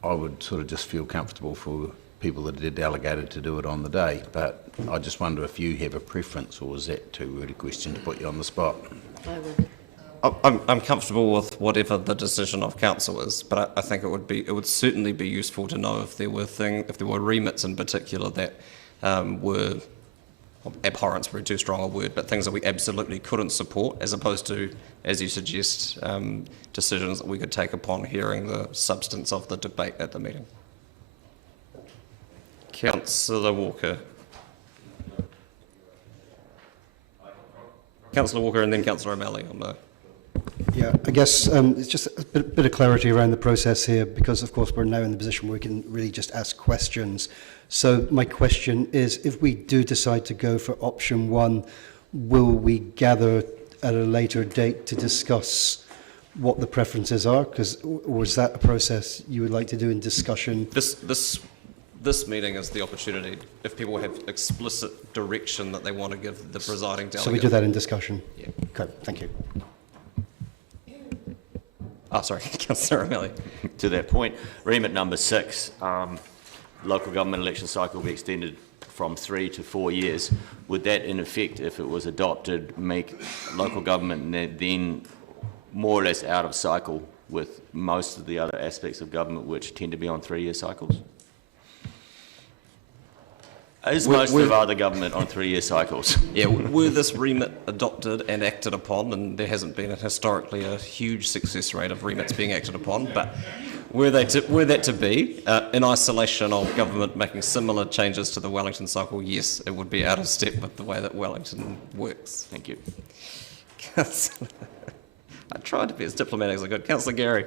I would sort of just feel comfortable for people that are delegated to do it on the day, but I just wonder if you have a preference, or is that too rude a question to put you on the spot? I'm comfortable with whatever the decision of council is, but I think it would certainly be useful to know if there were remits in particular that were, abhorrence probably too strong a word, but things that we absolutely couldn't support, as opposed to, as you suggest, decisions that we could take upon hearing the substance of the debate at the meeting. Councillor Walker. Councillor Walker and then Councillor O'Malley on the... Yeah, I guess it's just a bit of clarity around the process here, because of course we're now in the position where we can really just ask questions. So my question is, if we do decide to go for option one, will we gather at a later date to discuss what the preferences are? Or is that a process you would like to do in discussion? This meeting is the opportunity, if people have explicit direction that they want to give the presiding delegate. So we do that in discussion? Yeah. Okay, thank you. Oh, sorry, Councillor O'Malley. To that point, remit number 6, local government election cycle will be extended from 3 to 4 years. Would that, in effect, if it was adopted, make local government then more or less out of cycle with most of the other aspects of government which tend to be on 3-year cycles? Is most of other government on 3-year cycles? Yeah, were this remit adopted and acted upon, and there hasn't been historically a huge success rate of remits being acted upon, but were that to be, in isolation of government making similar changes to the Wellington cycle, yes, it would be out of step with the way that Wellington works. Thank you. I tried to be as diplomatic as I could. Councillor Gary.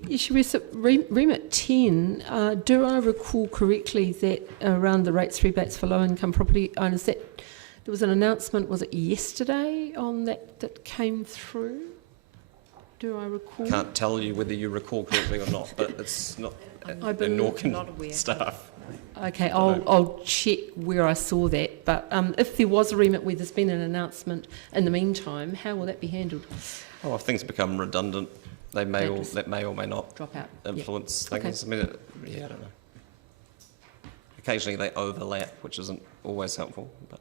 Remit 10, do I recall correctly that around the rates rebates for low-income property owners, that there was an announcement, was it yesterday, on that came through? Do I recall? Can't tell you whether you recall correctly or not, but it's not in Norcan staff. Okay, I'll check where I saw that, but if there was a remit where there's been an announcement in the meantime, how will that be handled? Oh, if things become redundant, that may or may not drop out. Influence Okay. things. I mean, I don't know. Occasionally they overlap, which isn't always helpful. But...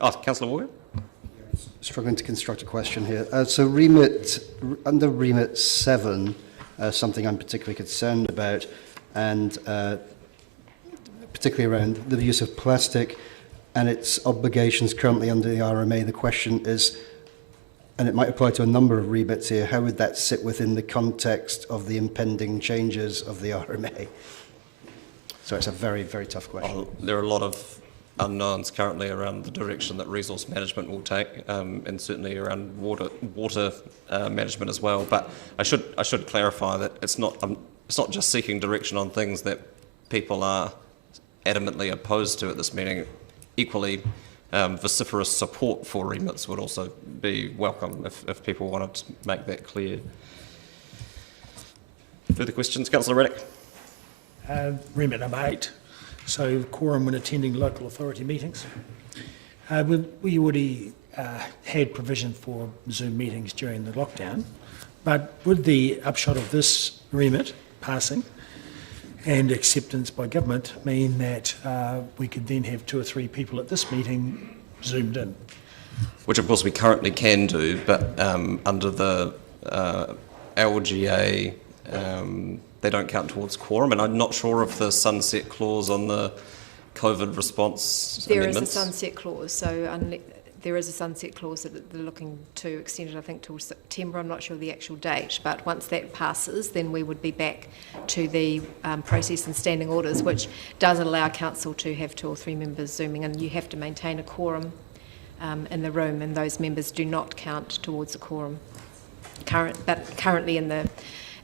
Oh, Councillor Walker? Struggling to construct a question here. So remit, under remit 7, something I'm particularly concerned about, and particularly around the use of plastic and its obligations currently under the RMA. The question is, and it might apply to a number of remits here, how would that sit within the context of the impending changes of the RMA? So it's a very, very tough question. There are a lot of unknowns currently around the direction that resource management will take, and certainly around water management as well. But I should clarify that it's not just seeking direction on things that people are adamantly opposed to at this meeting. Equally, vociferous support for remits would also be welcome if people wanted to make that clear. Further questions? Councillor Reddick. Remit number 8. So quorum when attending local authority meetings. We already had provision for Zoom meetings during the lockdown, but would the upshot of this remit passing and acceptance by government mean that we could then have 2 or 3 people at this meeting zoomed in. Which of course we currently can do, but under the LGA, they don't count towards quorum, and I'm not sure of the sunset clause on the COVID response amendments. There is a sunset clause, so there is a sunset clause that they're looking to extend it, I think, till September. I'm not sure the actual date, but once that passes, then we would be back to the process and standing orders, which does allow council to have 2 or 3 members zooming, and you have to maintain a quorum in the room, and those members do not count towards a quorum. But currently in the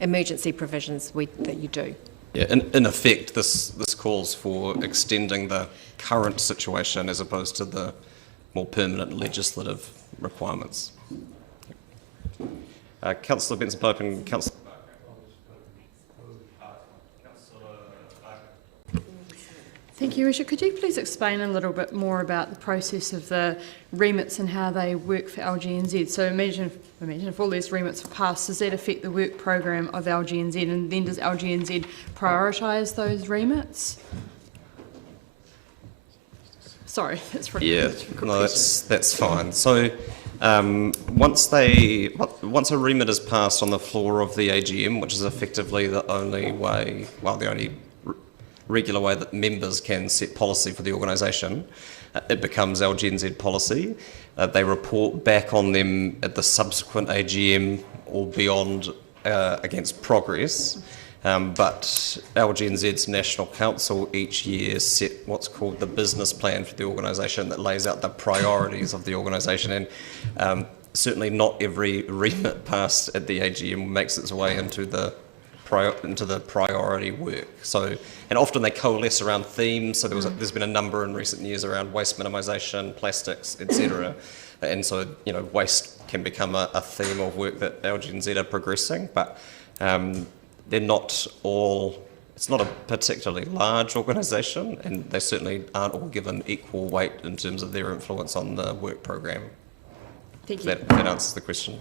emergency provisions that you do. Yeah, in effect, this calls for extending the current situation as opposed to the more permanent legislative requirements. Councillor Benson-Pope and Councillor... Thank you, Risha. Could you please explain a little bit more about the process of the remits and how they work for LGNZ? So imagine if all these remits are passed, does that affect the work program of LGNZ, and then does LGNZ prioritise those remits? Sorry, that's really that's fine. So once a remit is passed on the floor of the AGM, which is effectively the only way, well, the only regular way that members can set policy for the organisation, it becomes LGNZ policy. They report back on them at the subsequent AGM or beyond against progress. But LGNZ's National Council each year set what's called the business plan for the organisation that lays out the priorities of the organisation, and certainly not every remit passed at the AGM makes its way into the priority work. So, and often they coalesce around themes. So there's been a number in recent years around waste minimisation, plastics, etc. And so, you know, waste can become a theme of work that LGNZ are progressing, but they're not all, it's not a particularly large organisation, and they certainly aren't all given equal weight in terms of their influence on the work program. Thank you. That answers the question.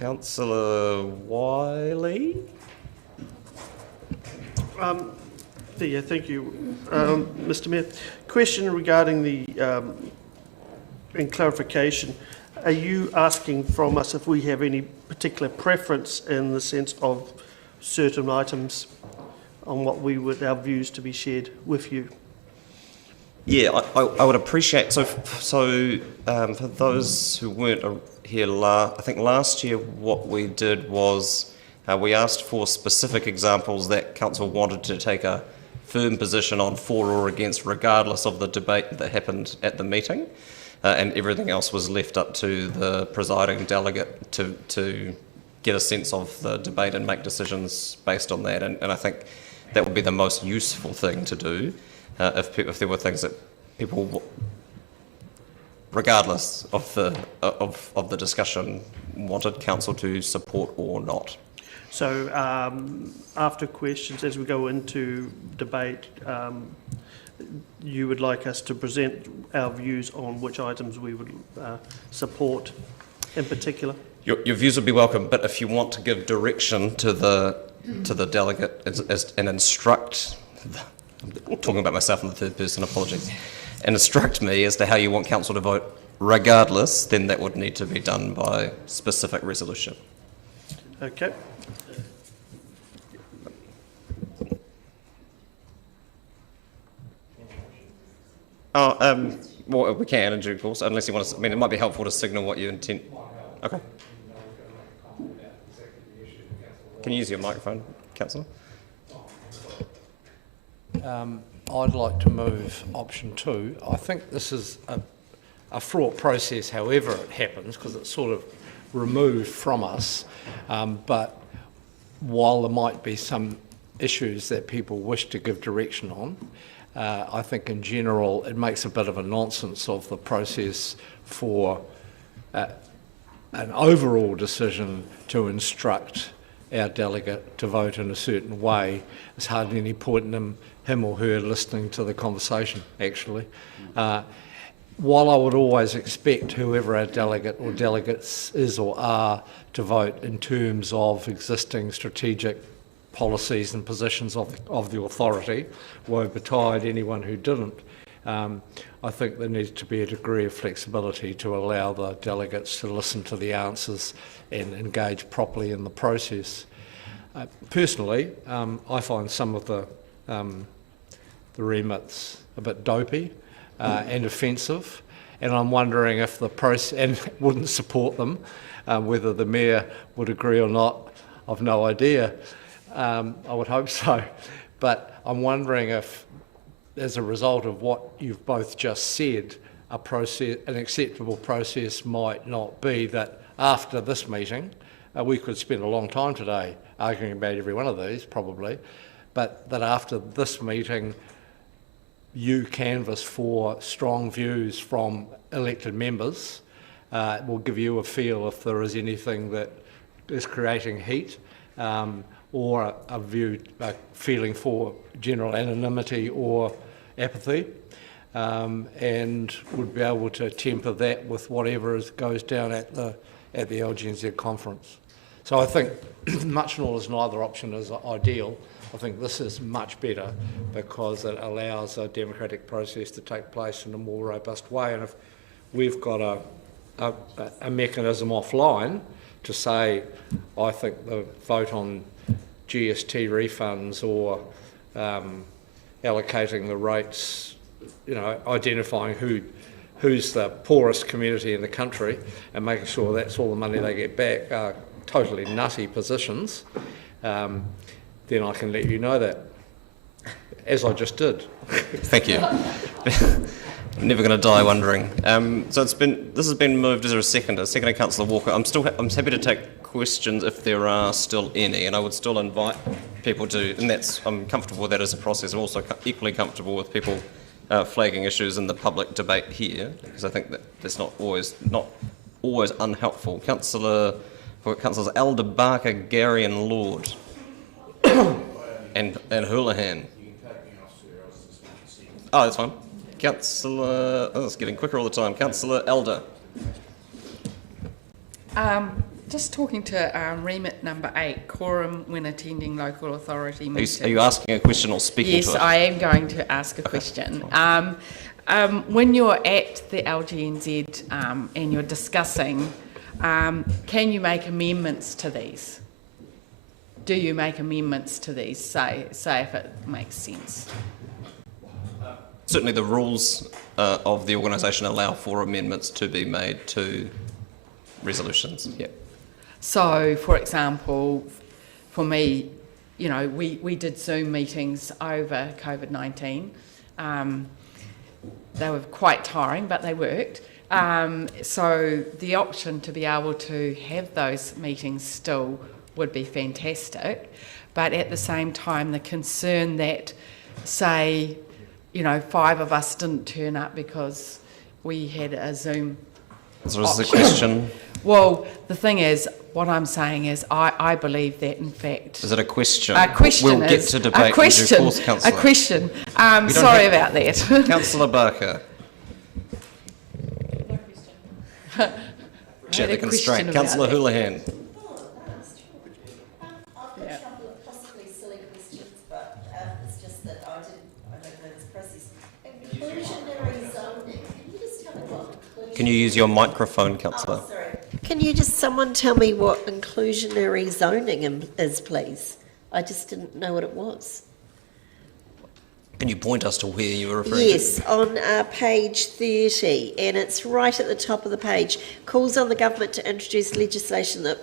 Councillor Wiley. Yeah, thank you, Mr. Mayor. Question regarding the and clarification. Are you asking from us if we have any particular preference in the sense of certain items on what we would, our views to be shared with you? Yeah, I would appreciate, so for those who weren't here, I think last year what we did was we asked for specific examples that council wanted to take a firm position on for or against, regardless of the debate that happened at the meeting. And everything else was left up to the presiding delegate to get a sense of the debate and make decisions based on that. And I think that would be the most useful thing to do if there were things that people, regardless of the discussion, wanted council to support or not. So after questions, as we go into debate, you would like us to present our views on which items we would support in particular? Your views would be welcome, but if you want to give direction to the delegate and instruct, I'm talking about myself in the third person, apologies, and instruct me as to how you want council to vote regardless, then that would need to be done by specific resolution. Okay. Well, we can in due course, unless you want to. I mean, it might be helpful to signal what you intend. Okay. Can you use your microphone, Councillor? I'd like to move option 2. I think this is a fraught process, however it happens, because it's sort of removed from us. But while there might be some issues that people wish to give direction on, I think in general it makes a bit of a nonsense of the process for an overall decision to instruct our delegate to vote in a certain way. There's hardly any point in him or her listening to the conversation, actually. While I would always expect whoever our delegate or delegates is or are to vote in terms of existing strategic policies and positions of the authority, woe betide anyone who didn't. I think there needs to be a degree of flexibility to allow the delegates to listen to the answers and engage properly in the process. Personally, I find some of the remits a bit dopey and offensive, and I'm wondering if the process, and wouldn't support them, whether the Mayor would agree or not, I've no idea. I would hope so, but I'm wondering if, as a result of what you've both just said, an acceptable process might not be that after this meeting, we could spend a long time today arguing about every one of these, probably, but that after this meeting, you canvass for strong views from elected members. It will give you a feel if there is anything that is creating heat, or a feeling for general anonymity or apathy, and would be able to temper that with whatever goes down at the LGNZ conference. So I think much nor is neither option is ideal. I think this is much better because it allows a democratic process to take place in a more robust way. And if we've got a mechanism offline to say, I think the vote on GST refunds or allocating the rates, identifying who's the poorest community in the country and making sure that's all the money they get back are totally nutty positions, then I can let you know that, as I just did. Thank you. I'm never going to die wondering. So this has been moved. Is there a seconder? Seconder, Councillor Walker. I'm happy to take questions if there are still any, and I would still invite people to. And I'm comfortable with that as a process. I'm also equally comfortable with people flagging issues in the public debate here, because I think that that's not always unhelpful. Councillors Elder, Barker, Gary, and Lord, and Houlihan. Oh, that's fine. Councillor, it's getting quicker all the time. Councillor Elder. Just talking to remit number 8, quorum when attending local authority meetings. Are you asking a question or speaking to it? Yes, I am going to ask a question. When you're at the LGNZ and you're discussing, can you make amendments to these? Do you make amendments to these, say if it makes sense? Certainly the rules of the organisation allow for amendments to be made to resolutions. Yeah. So, for example, for me, we did Zoom meetings over COVID-19. They were quite tiring, but they worked. So the option to be able to have those meetings still would be fantastic. But at the same time, the concern that, say, 5 of us didn't turn up because we had a Zoom So is the question? Well, the thing is, what I'm saying is I believe that, in fact... Is it a question? A question we'll get to debate a question, in due course, Councillor. A question. Sorry about that. Councillor Barker. Share the constraint. Councillor Houlihan. Can you use your microphone, Councillor? Oh, sorry. Can you someone tell me what inclusionary zoning is, please? I just didn't know what it was. Can you point us to where you were referring to? Yes, on page 30, and it's right at the top of the page. Calls on the government to introduce legislation that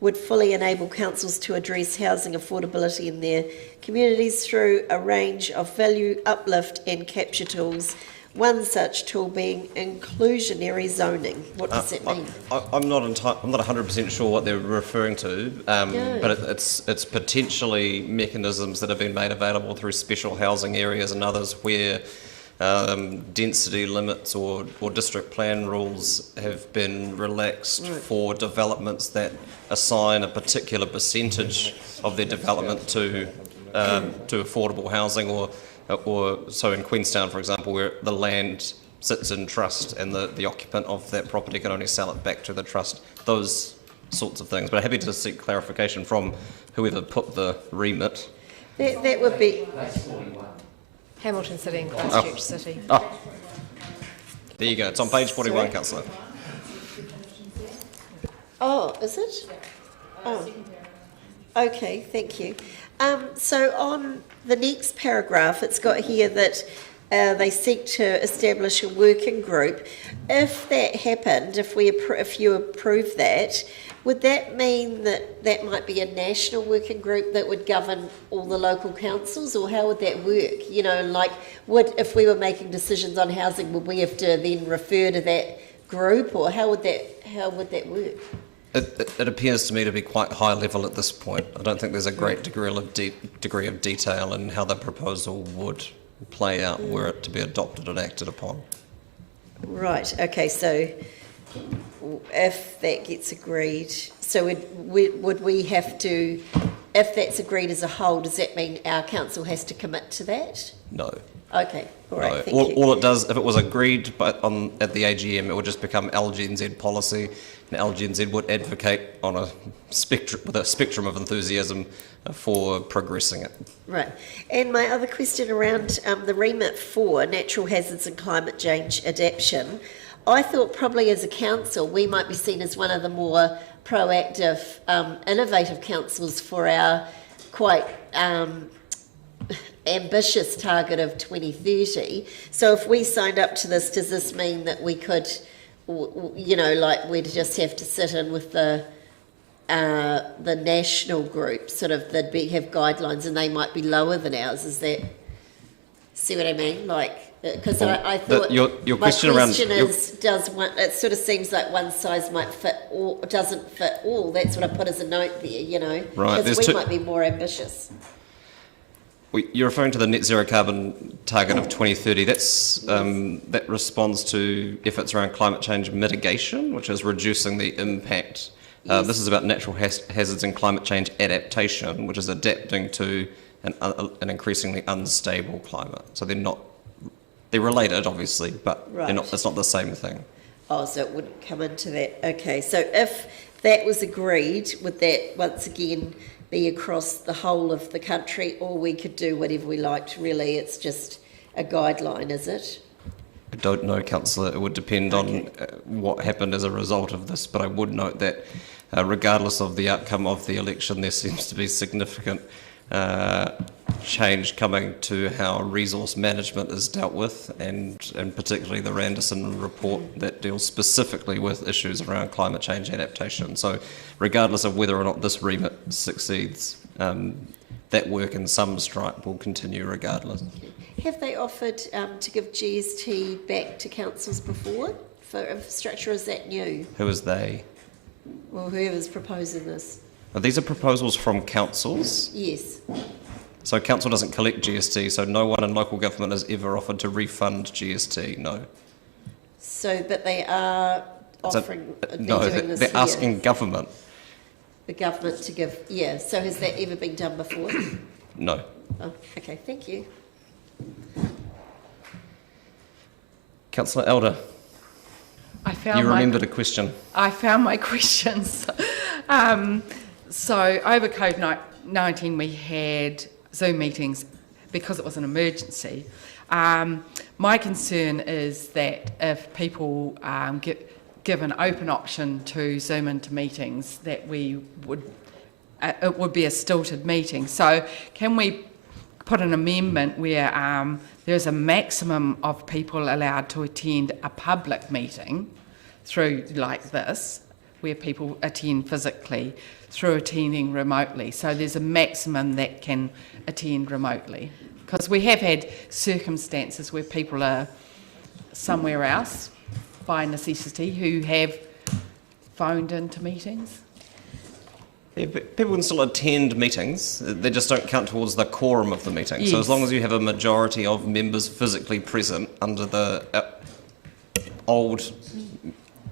would fully enable councils to address housing affordability in their communities through a range of value uplift and capture tools. One such tool being inclusionary zoning. What does that mean? I'm not 100% sure what they're referring to, but it's potentially mechanisms that have been made available through special housing areas and others where density limits or district plan rules have been relaxed for developments that assign a particular percentage of their development to affordable housing or so in Queenstown, for example, where the land sits in trust and the occupant of that property can only sell it back to the trust. Those sorts of things. But happy to seek clarification from whoever put the remit. That would be... Hamilton City and Christchurch City. Oh, there you go. It's on page 41, Councillor. Oh, is it? Oh, okay, thank you. So on the next paragraph, it's got here that they seek to establish a working group. If that happened, if you approve that, would that mean that that might be a national working group that would govern all the local councils, or how would that work? You know, like, if we were making decisions on housing, would we have to then refer to that group, or how would that work? It appears to me to be quite high level at this point. I don't think there's a great degree of detail in how the proposal would play out were it to be adopted and acted upon. Right, okay, so if that gets agreed, so would we have to, if that's agreed as a whole, does that mean our council has to commit to that? No. Okay, all right, thank you. All it does, if it was agreed at the AGM, it would just become LGNZ policy, and LGNZ would advocate on a spectrum, with a spectrum of enthusiasm for progressing it. Right, and my other question around the remit for natural hazards and climate change adaptation, I thought probably as a council we might be seen as one of the more proactive, innovative councils for our quite ambitious target of 2030. So if we signed up to this, does this mean that we could, you know, like we'd just have to sit in with the national group, sort of, they'd have guidelines and they might be lower than ours? Is that, see what I mean? Like, because I thought your question is, it sort of seems like one size might fit all, doesn't fit all. That's what I put as a note there, you know, right, because we might be more ambitious. You're referring to the net zero carbon target of 2030. That's that responds to efforts around climate change mitigation, which is reducing the impact. Yes. This is about natural hazards and climate change adaptation, which is adapting to an increasingly unstable climate. So they're related, obviously, but right. It's not the same thing. Oh, so it wouldn't come into that. Okay, so if that was agreed, would that once again be across the whole of the country, or we could do whatever we liked? Really, it's just a guideline, is it? I don't know, Councillor. It would depend on what happened as a result of this, but I would note that regardless of the outcome of the election, there seems to be significant change coming to how resource management is dealt with, and particularly the Randerson report that deals specifically with issues around climate change adaptation. So regardless of whether or not this remit succeeds, that work in some stripe will continue regardless. Have they offered to give GST back to councils before for infrastructure, or is that new? Who is they? Well, whoever's proposing this. These are proposals from councils? Yes. So council doesn't collect GST, so no one in local government has ever offered to refund GST, no. So, but they are offering, they're asking government. The government to give, yeah. So has that ever been done before? No. Oh, okay, thank you. Councillor Elder, you remembered a question. I found my questions. So over COVID-19 we had Zoom meetings because it was an emergency. My concern is that if people give an open option to Zoom into meetings, that it would be a stilted meeting. So can we put an amendment where there's a maximum of people allowed to attend a public meeting through like this, where people attend physically, through attending remotely. So there's a maximum that can attend remotely. Because we have had circumstances where people are somewhere else by necessity who have phoned into meetings. Yeah, people can still attend meetings, they just don't count towards the quorum of the meeting. Yes. So as long as you have a majority of members physically present under the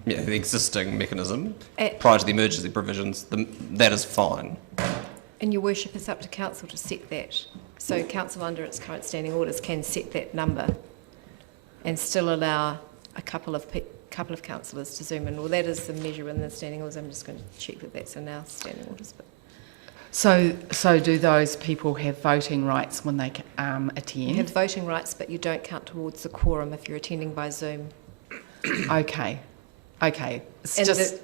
the existing mechanism, prior to the emergency provisions, that is fine. And Your Worship, it's up to Council to set that. So Council, under its current standing orders, can set that number and still allow a couple of couple of councillors to Zoom in. Well, that is the measure in the standing orders. I'm just going to check that that's in our standing orders. But So do those people have voting rights when they attend? you have voting rights, but you don't count towards the quorum if you're attending by Zoom. Okay. It's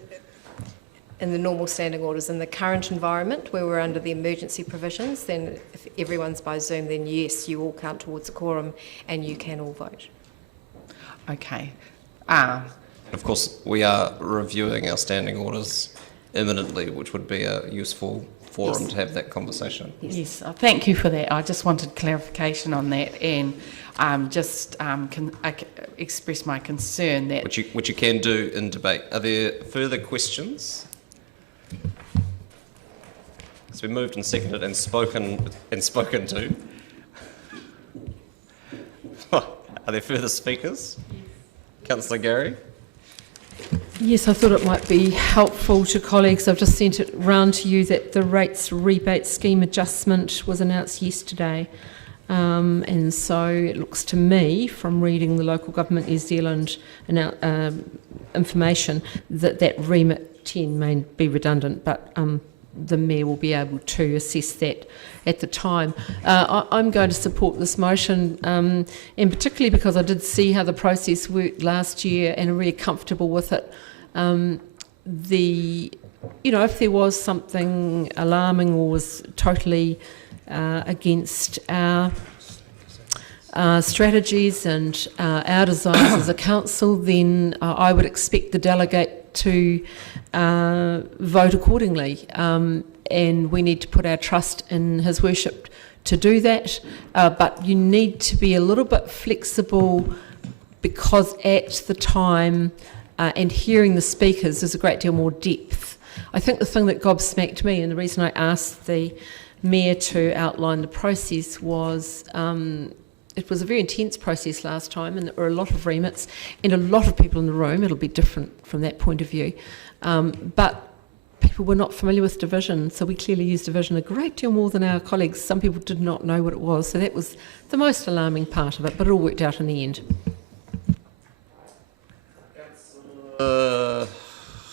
In the normal standing orders. In the current environment, where we're under the emergency provisions, then if everyone's by Zoom, then yes, you all count towards the quorum and you can all vote. Okay. Of course, we are reviewing our standing orders imminently, which would be a useful forum to have that conversation. Yes, thank you for that. I just wanted clarification on that, and express my concern that... Which you can do in debate. Are there further questions? It's been moved and seconded and spoken to. Are there further speakers? Councillor Gary? Yes, I thought it might be helpful to colleagues. I've just sent it round to you that the rates rebate scheme adjustment was announced yesterday. And so it looks to me, from reading the Local Government New Zealand information, that remit 10 may be redundant, but the Mayor will be able to assess that at the time. I'm going to support this motion, and particularly because I did see how the process worked last year and I'm really comfortable with it. If there was something alarming or was totally against our strategies and our desires as a council, then I would expect the delegate to vote accordingly. And we need to put our trust in His Worship to do that. But you need to be a little bit flexible, because at the time and hearing the speakers, there's a great deal more depth. I think the thing that gobsmacked me, and the reason I asked the Mayor to outline the process, was it was a very intense process last time, and there were a lot of remits and a lot of people in the room. It'll be different from that point of view. But people were not familiar with division, so we clearly used division a great deal more than our colleagues. Some people did not know what it was, so that was the most alarming part of it, but it all worked out in the end.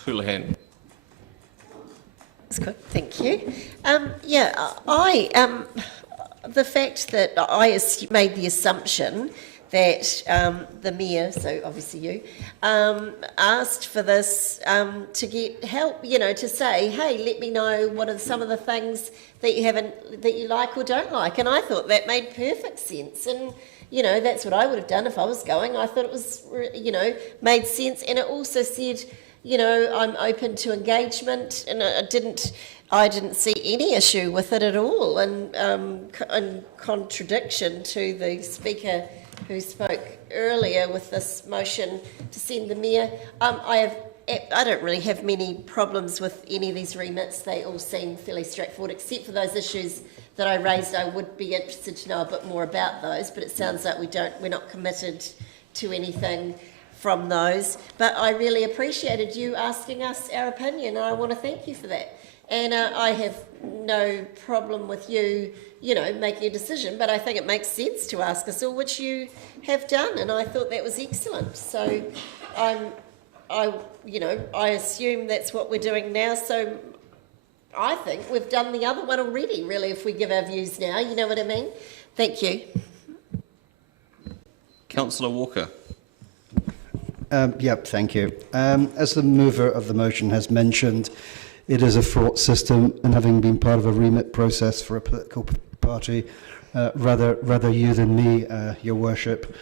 Houlihan. That's good, thank you. The fact that I made the assumption that the Mayor, so obviously you, asked for this to get help, to say, hey, let me know what are some of the things that you like or don't like. And I thought that made perfect sense. And, that's what I would have done if I was going. I thought it was, made sense. And it also said, I'm open to engagement, and I didn't see any issue with it at all, and in contradiction to the speaker who spoke earlier with this motion to send the Mayor. I don't really have many problems with any of these remits. They all seem fairly straightforward, except for those issues that I raised. I would be interested to know a bit more about those, but it sounds like we're not committed to anything from those. But I really appreciated you asking us our opinion, and I want to thank you for that. And I have no problem with you, making a decision, but I think it makes sense to ask us all, which you have done, and I thought that was excellent. So I assume that's what we're doing now. So I think we've done the other one already, really, if we give our views now. You know what I mean? Thank you. Councillor Walker. Thank you. As the mover of the motion has mentioned, it is a fraught system, and having been part of a remit process for a political party, rather you than me, Your Worship.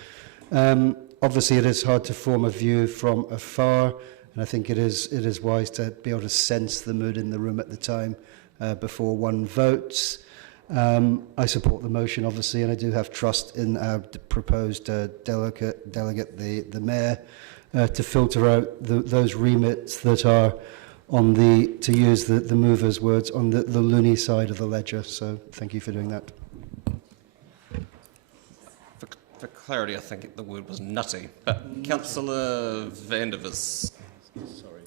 Obviously, it is hard to form a view from afar, and I think it is wise to be able to sense the mood in the room at the time before one votes. I support the motion, obviously, and I do have trust in our proposed delegate, the Mayor, to filter out those remits that are on to use the mover's words, on the loony side of the ledger. So thank you for doing that. For clarity, I think the word was nutty, but Councillor Vandervis. Sorry.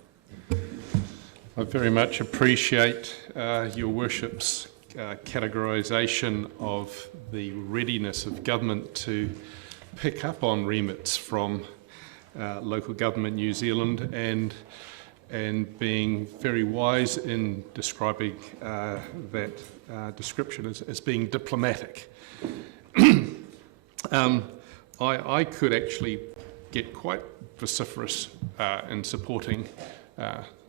I very much appreciate Your Worship's categorisation of the readiness of government to pick up on remits from Local Government New Zealand and being very wise in describing that description as being diplomatic. I could actually get quite vociferous in supporting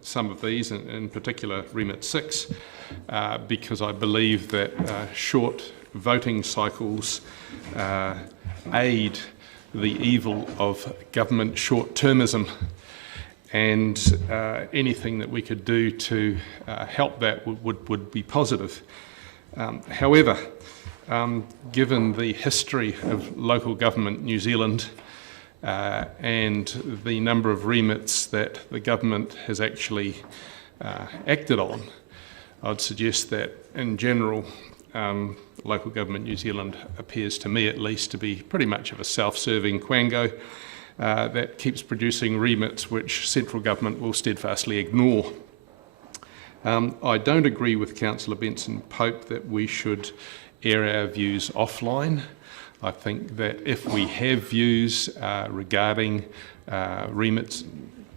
some of these, in particular Remit 6, because I believe that short voting cycles aid the evil of government short-termism, and anything that we could do to help that would be positive. However, given the history of local government New Zealand and the number of remits that the government has actually acted on, I'd suggest that in general local government New Zealand appears to me at least to be pretty much of a self-serving quango that keeps producing remits which central government will steadfastly ignore. I don't agree with Councillor Benson-Pope that we should air our views offline. I think that if we have views regarding remits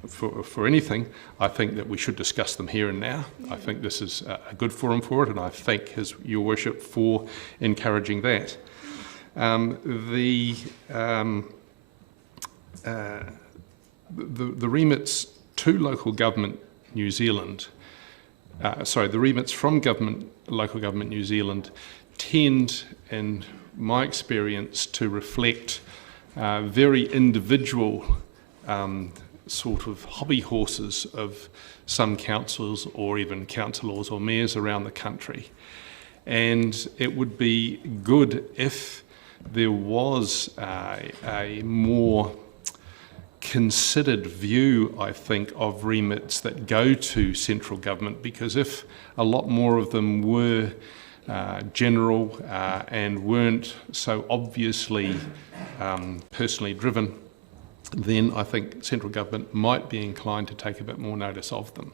for anything, I think that we should discuss them here and now. I think this is a good forum for it, and I thank Your Worship for encouraging that. The remits to local government New Zealand, the remits from local government New Zealand tend, in my experience, to reflect very individual sort of hobby horses of some councils or even councillors or mayors around the country. And it would be good if there was a more considered view, I think, of remits that go to central government, because if a lot more of them were general and weren't so obviously personally driven, then I think central government might be inclined to take a bit more notice of them.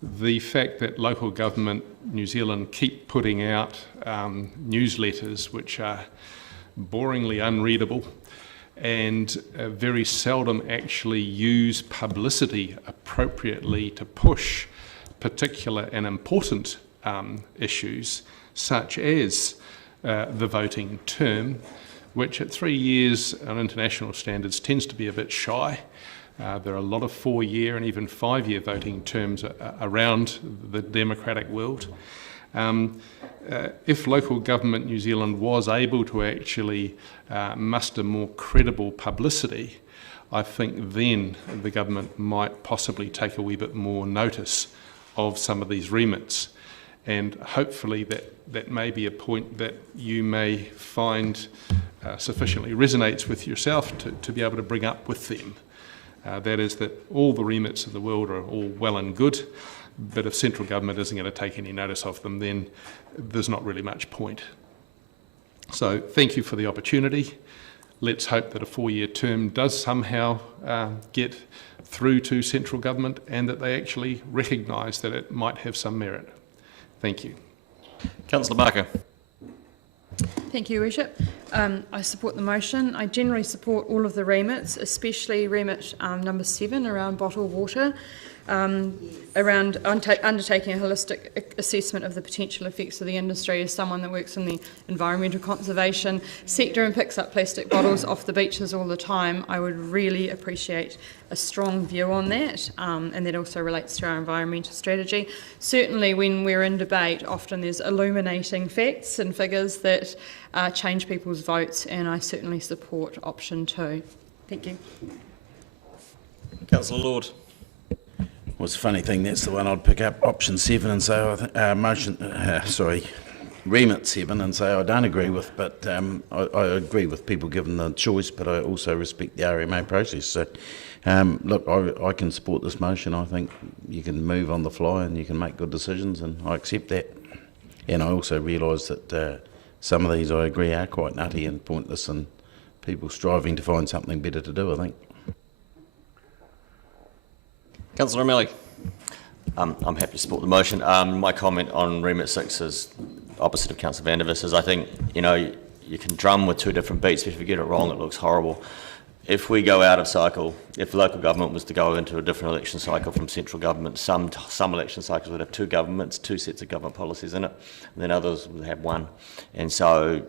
The fact that local government New Zealand keep putting out newsletters which are boringly unreadable and very seldom actually use publicity appropriately to push particular and important issues, such as the voting term, which at 3 years on international standards tends to be a bit shy. There are a lot of 4-year and even 5-year voting terms around the democratic world. If local government New Zealand was able to actually muster more credible publicity, I think then the government might possibly take a wee bit more notice of some of these remits. And hopefully that may be a point that you may find sufficiently resonates with yourself to be able to bring up with them. That is that all the remits of the world are all well and good, but if central government isn't going to take any notice of them, then there's not really much point. So thank you for the opportunity. Let's hope that a 4-year term does somehow get through to central government and that they actually recognise that it might have some merit. Thank you. Councillor Barker. Thank you, Your Worship. I support the motion. I generally support all of the remits, especially remit number 7 around bottled water, around undertaking a holistic assessment of the potential effects of the industry. As someone that works in the environmental conservation sector and picks up plastic bottles off the beaches all the time, I would really appreciate a strong view on that, and that also relates to our environmental strategy. Certainly when we're in debate, often there's illuminating facts and figures that change people's votes, and I certainly support option 2. Thank you. Councillor Lord. Well, it's a funny thing, that's the one I'd pick up, option 7, and say, remit 7, and say I don't agree with, but I agree with people given the choice, but I also respect the RMA process. So, look, I can support this motion. I think you can move on the fly and you can make good decisions, and I accept that. And I also realise that some of these, I agree, are quite nutty and pointless, and people striving to find something better to do, I think. Councillor O'Malley. I'm happy to support the motion. My comment on Remit 6 is opposite of Councillor Vandervis, is I think, you can drum with 2 different beats, but if you get it wrong, it looks horrible. if we go out of cycle, if local government was to go into a different election cycle from central government, some election cycles would have two governments, two sets of government policies in it, and then others would have one. And so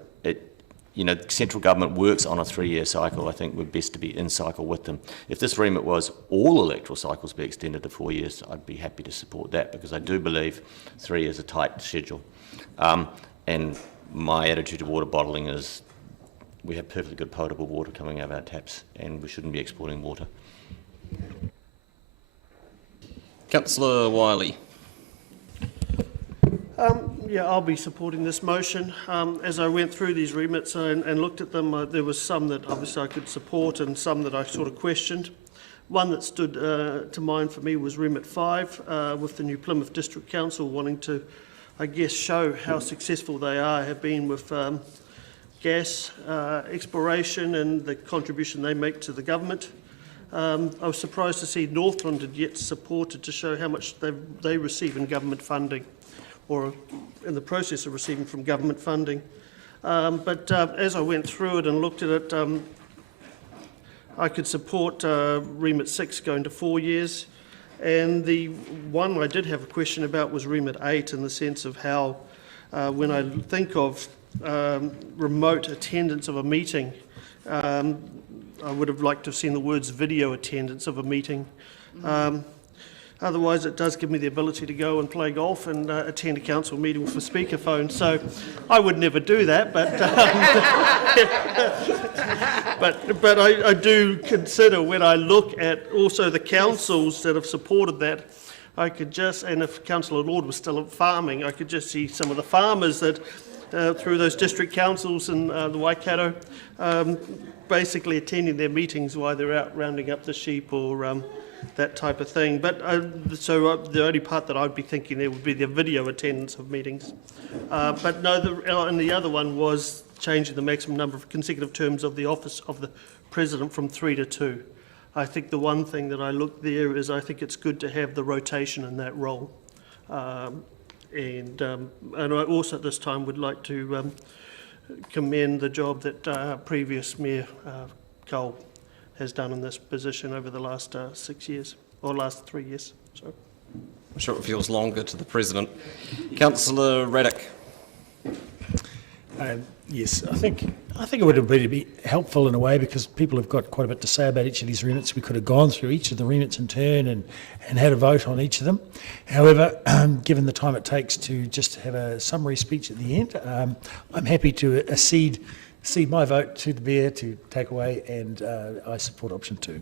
central government works on a 3-year cycle. I think we're best to be in cycle with them. If this remit was all electoral cycles be extended to 4 years, I'd be happy to support that, because I do believe 3 years is a tight schedule. And my attitude to water bottling is we have perfectly good potable water coming out of our taps, and we shouldn't be exporting water. Councillor Wiley. Yeah, I'll be supporting this motion. As I went through these remits and looked at them, there was some that obviously I could support and some that I sort of questioned. One that stood to mind for me was remit 5, with the new Plymouth District Council wanting to, I guess, show how successful they have been with gas exploration and the contribution they make to the government. I was surprised to see Northland had yet supported to show how much they receive in government funding, or in the process of receiving from government funding. But as I went through it and looked at it, I could support remit 6 going to 4 years. And the one I did have a question about was remit 8, in the sense of how, when I think of remote attendance of a meeting, I would have liked to have seen the words video attendance of a meeting. Otherwise, it does give me the ability to go and play golf and attend a council meeting with a speakerphone. So I would never do that, but I do consider, when I look at also the councils that have supported that, I could just, and if Councillor Lord was still farming, I could just see some of the farmers that through those district councils in the Waikato, basically attending their meetings while they're out rounding up the sheep or that type of thing. But the only part that I'd be thinking there would be the video attendance of meetings. But no, and the other one was changing the maximum number of consecutive terms of the office of the President from 3 to 2. I think the one thing that I look there is I think it's good to have the rotation in that role. And I also at this time would like to commend the job that previous Mayor Cole has done in this position over the last 6 years, or last 3 years. Sorry. I'm sure it feels longer to the President. Councillor Raddick. Yes, I think it would be helpful in a way, because people have got quite a bit to say about each of these remits. We could have gone through each of the remits in turn and had a vote on each of them. However, given the time it takes to just have a summary speech at the end, I'm happy to cede my vote to the Mayor to take away, and I support option 2.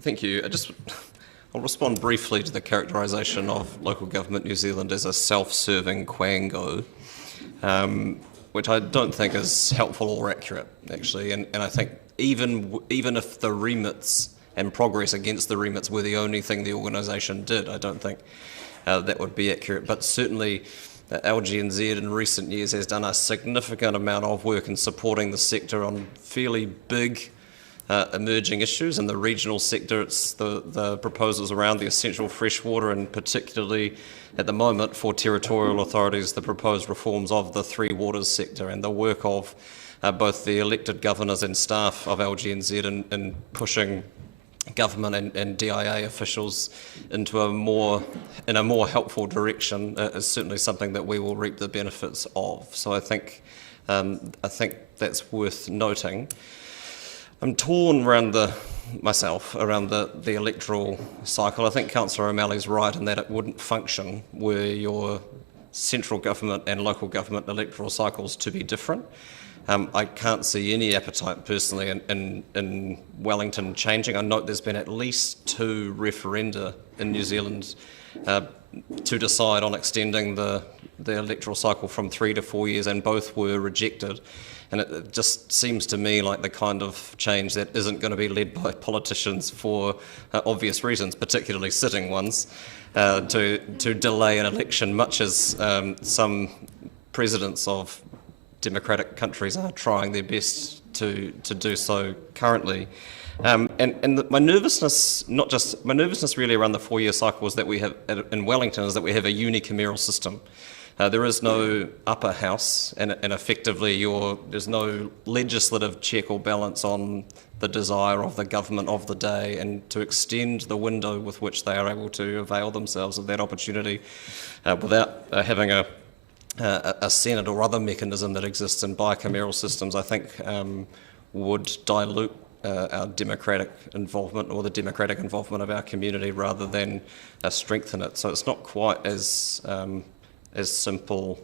Thank you. I'll respond briefly to the characterisation of local government New Zealand as a self-serving quango, which I don't think is helpful or accurate, actually. And I think even if the remits and progress against the remits were the only thing the organisation did, I don't think that would be accurate. But certainly LGNZ in recent years has done a significant amount of work in supporting the sector on fairly big emerging issues. In the regional sector, it's the proposals around the essential freshwater, and particularly at the moment for territorial authorities, the proposed reforms of the Three Waters sector, and the work of both the elected governors and staff of LGNZ in pushing government and DIA officials into a more helpful direction is certainly something that we will reap the benefits of. So I think that's worth noting. I'm torn myself around the electoral cycle. I think Councillor O'Malley's right in that it wouldn't function were your central government and local government electoral cycles to be different. I can't see any appetite personally in Wellington changing. I note there's been at least 2 referenda in New Zealand to decide on extending the electoral cycle from 3 to 4 years, and both were rejected. And it just seems to me like the kind of change that isn't going to be led by politicians for obvious reasons, particularly sitting ones, to delay an election, much as some presidents of democratic countries are trying their best to do so currently. And my nervousness really around the 4-year cycle is that we have in Wellington is that we have a unicameral system. There is no upper house, and effectively there's no legislative check or balance on the desire of the government of the day, and to extend the window with which they are able to avail themselves of that opportunity without having a Senate or other mechanism that exists in bicameral systems, I think would dilute our democratic involvement, or the democratic involvement of our community, rather than strengthen it. So it's not quite as simple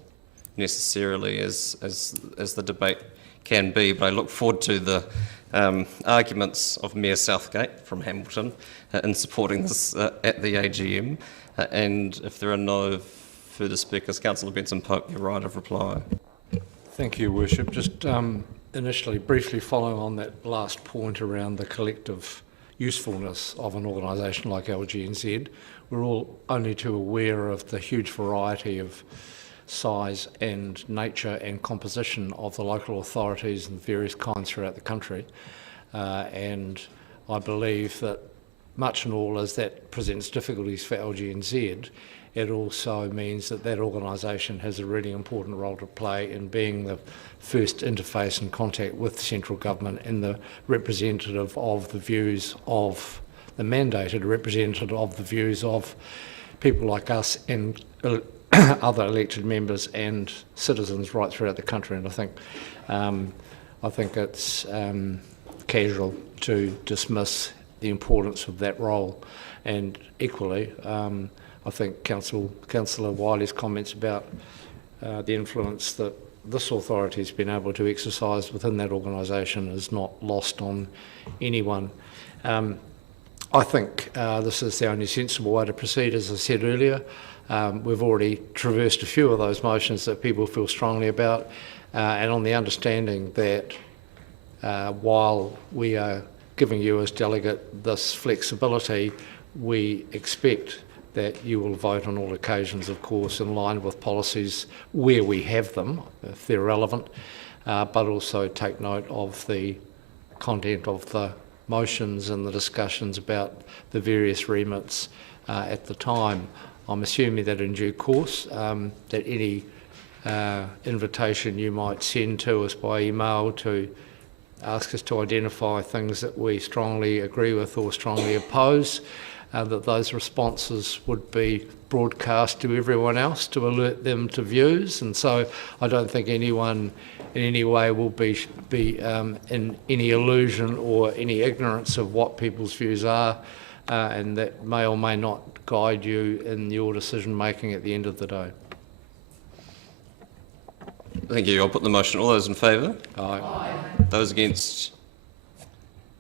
necessarily as the debate can be, but I look forward to the arguments of Mayor Southgate from Hamilton in supporting this at the AGM. And if there are no further speakers, Councillor Benson-Pope, your right of reply. Thank you, Worship. Just initially, briefly following on that last point around the collective usefulness of an organisation like LGNZ, we're all only too aware of the huge variety of size and nature and composition of the local authorities and various kinds throughout the country. And I believe that much and all as that presents difficulties for LGNZ, it also means that that organisation has a really important role to play in being the first interface and contact with central government and the representative of the views of the mandated representative of the views of people like us and other elected members and citizens right throughout the country. And I think it's casual to dismiss the importance of that role. And equally, I think Councillor Wiley's comments about the influence that this authority has been able to exercise within that organisation is not lost on anyone. I think this is the only sensible way to proceed, as I said earlier. We've already traversed a few of those motions that people feel strongly about, and on the understanding that while we are giving you as delegate this flexibility, we expect that you will vote on all occasions, of course, in line with policies where we have them, if they're relevant, but also take note of the content of the motions and the discussions about the various remits at the time. I'm assuming that in due course, that any invitation you might send to us by email to ask us to identify things that we strongly agree with or strongly oppose, that those responses would be broadcast to everyone else to alert them to views. And so I don't think anyone in any way will be in any illusion or any ignorance of what people's views are, and that may or may not guide you in your decision making at the end of the day. Thank you. I'll put the motion. All those in favour? Aye. Aye. Those against?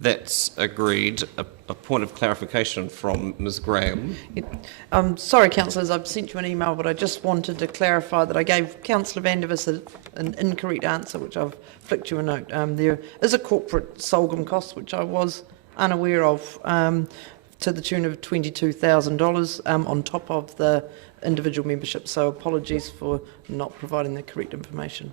That's agreed. A point of clarification from Ms Graham. Sorry, councillors, I've sent you an email, but I just wanted to clarify that I gave Councillor van der Vis an incorrect answer, which I've flicked you a note. There is a corporate sorghum cost, which I was unaware of, to the tune of $22,000 on top of the individual membership. So apologies for not providing the correct information.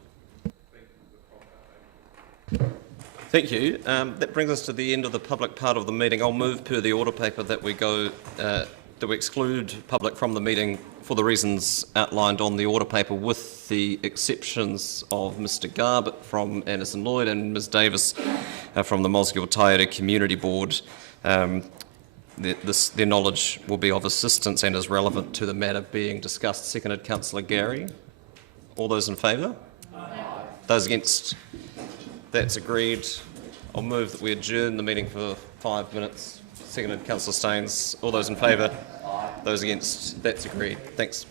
Thank you. That brings us to the end of the public part of the meeting. I'll move per the order paper that we exclude public from the meeting for the reasons outlined on the order paper, with the exceptions of Mr Garbutt from Anderson Lloyd and Ms Davis from the Mosgiel Taieri Community Board. Their knowledge will be of assistance and is relevant to the matter being discussed. Seconded, Councillor Gary. All those in favour? Aye. Those against? That's agreed. I'll move that we adjourn the meeting for 5 minutes. Seconded, Councillor Staines. All those in favour? Aye. Those against? That's agreed. Thanks.